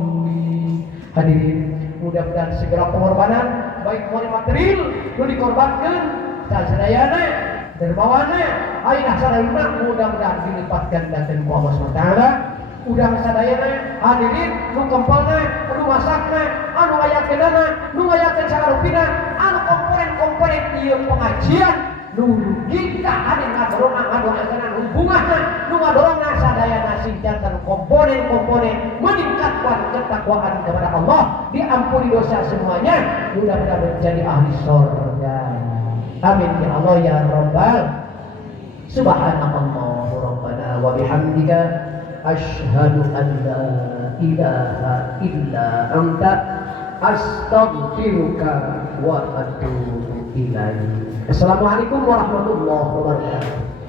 Hadirin, mudah-mudahan segera pengorbanan baik material nu dikorbankan sadayana dermawana ayeuna sadayana mudah-mudahan dilipat gandakeun ku Allah Subhanahu wa taala. Udang sadayana hadirin nu kempelna nu masakna anu ayakeunana nu ayakeun sakarupina anu komponen-komponen ieu pengajian nu kita hadirin ngadorongna ngadoakeun hubunganna nu ngadorongna sadayana sing janten komponen-komponen meningkatkan ketakwaan kepada Allah, diampuni dosa semuanya, mudah-mudahan menjadi ahli surga. Amin ya Allah ya Rabbal. Subhanallah rabbana wa bihamdika asyhadu an la ilaha illa anta astaghfiruka wa atubu ilaik. Assalamualaikum warahmatullahi wabarakatuh.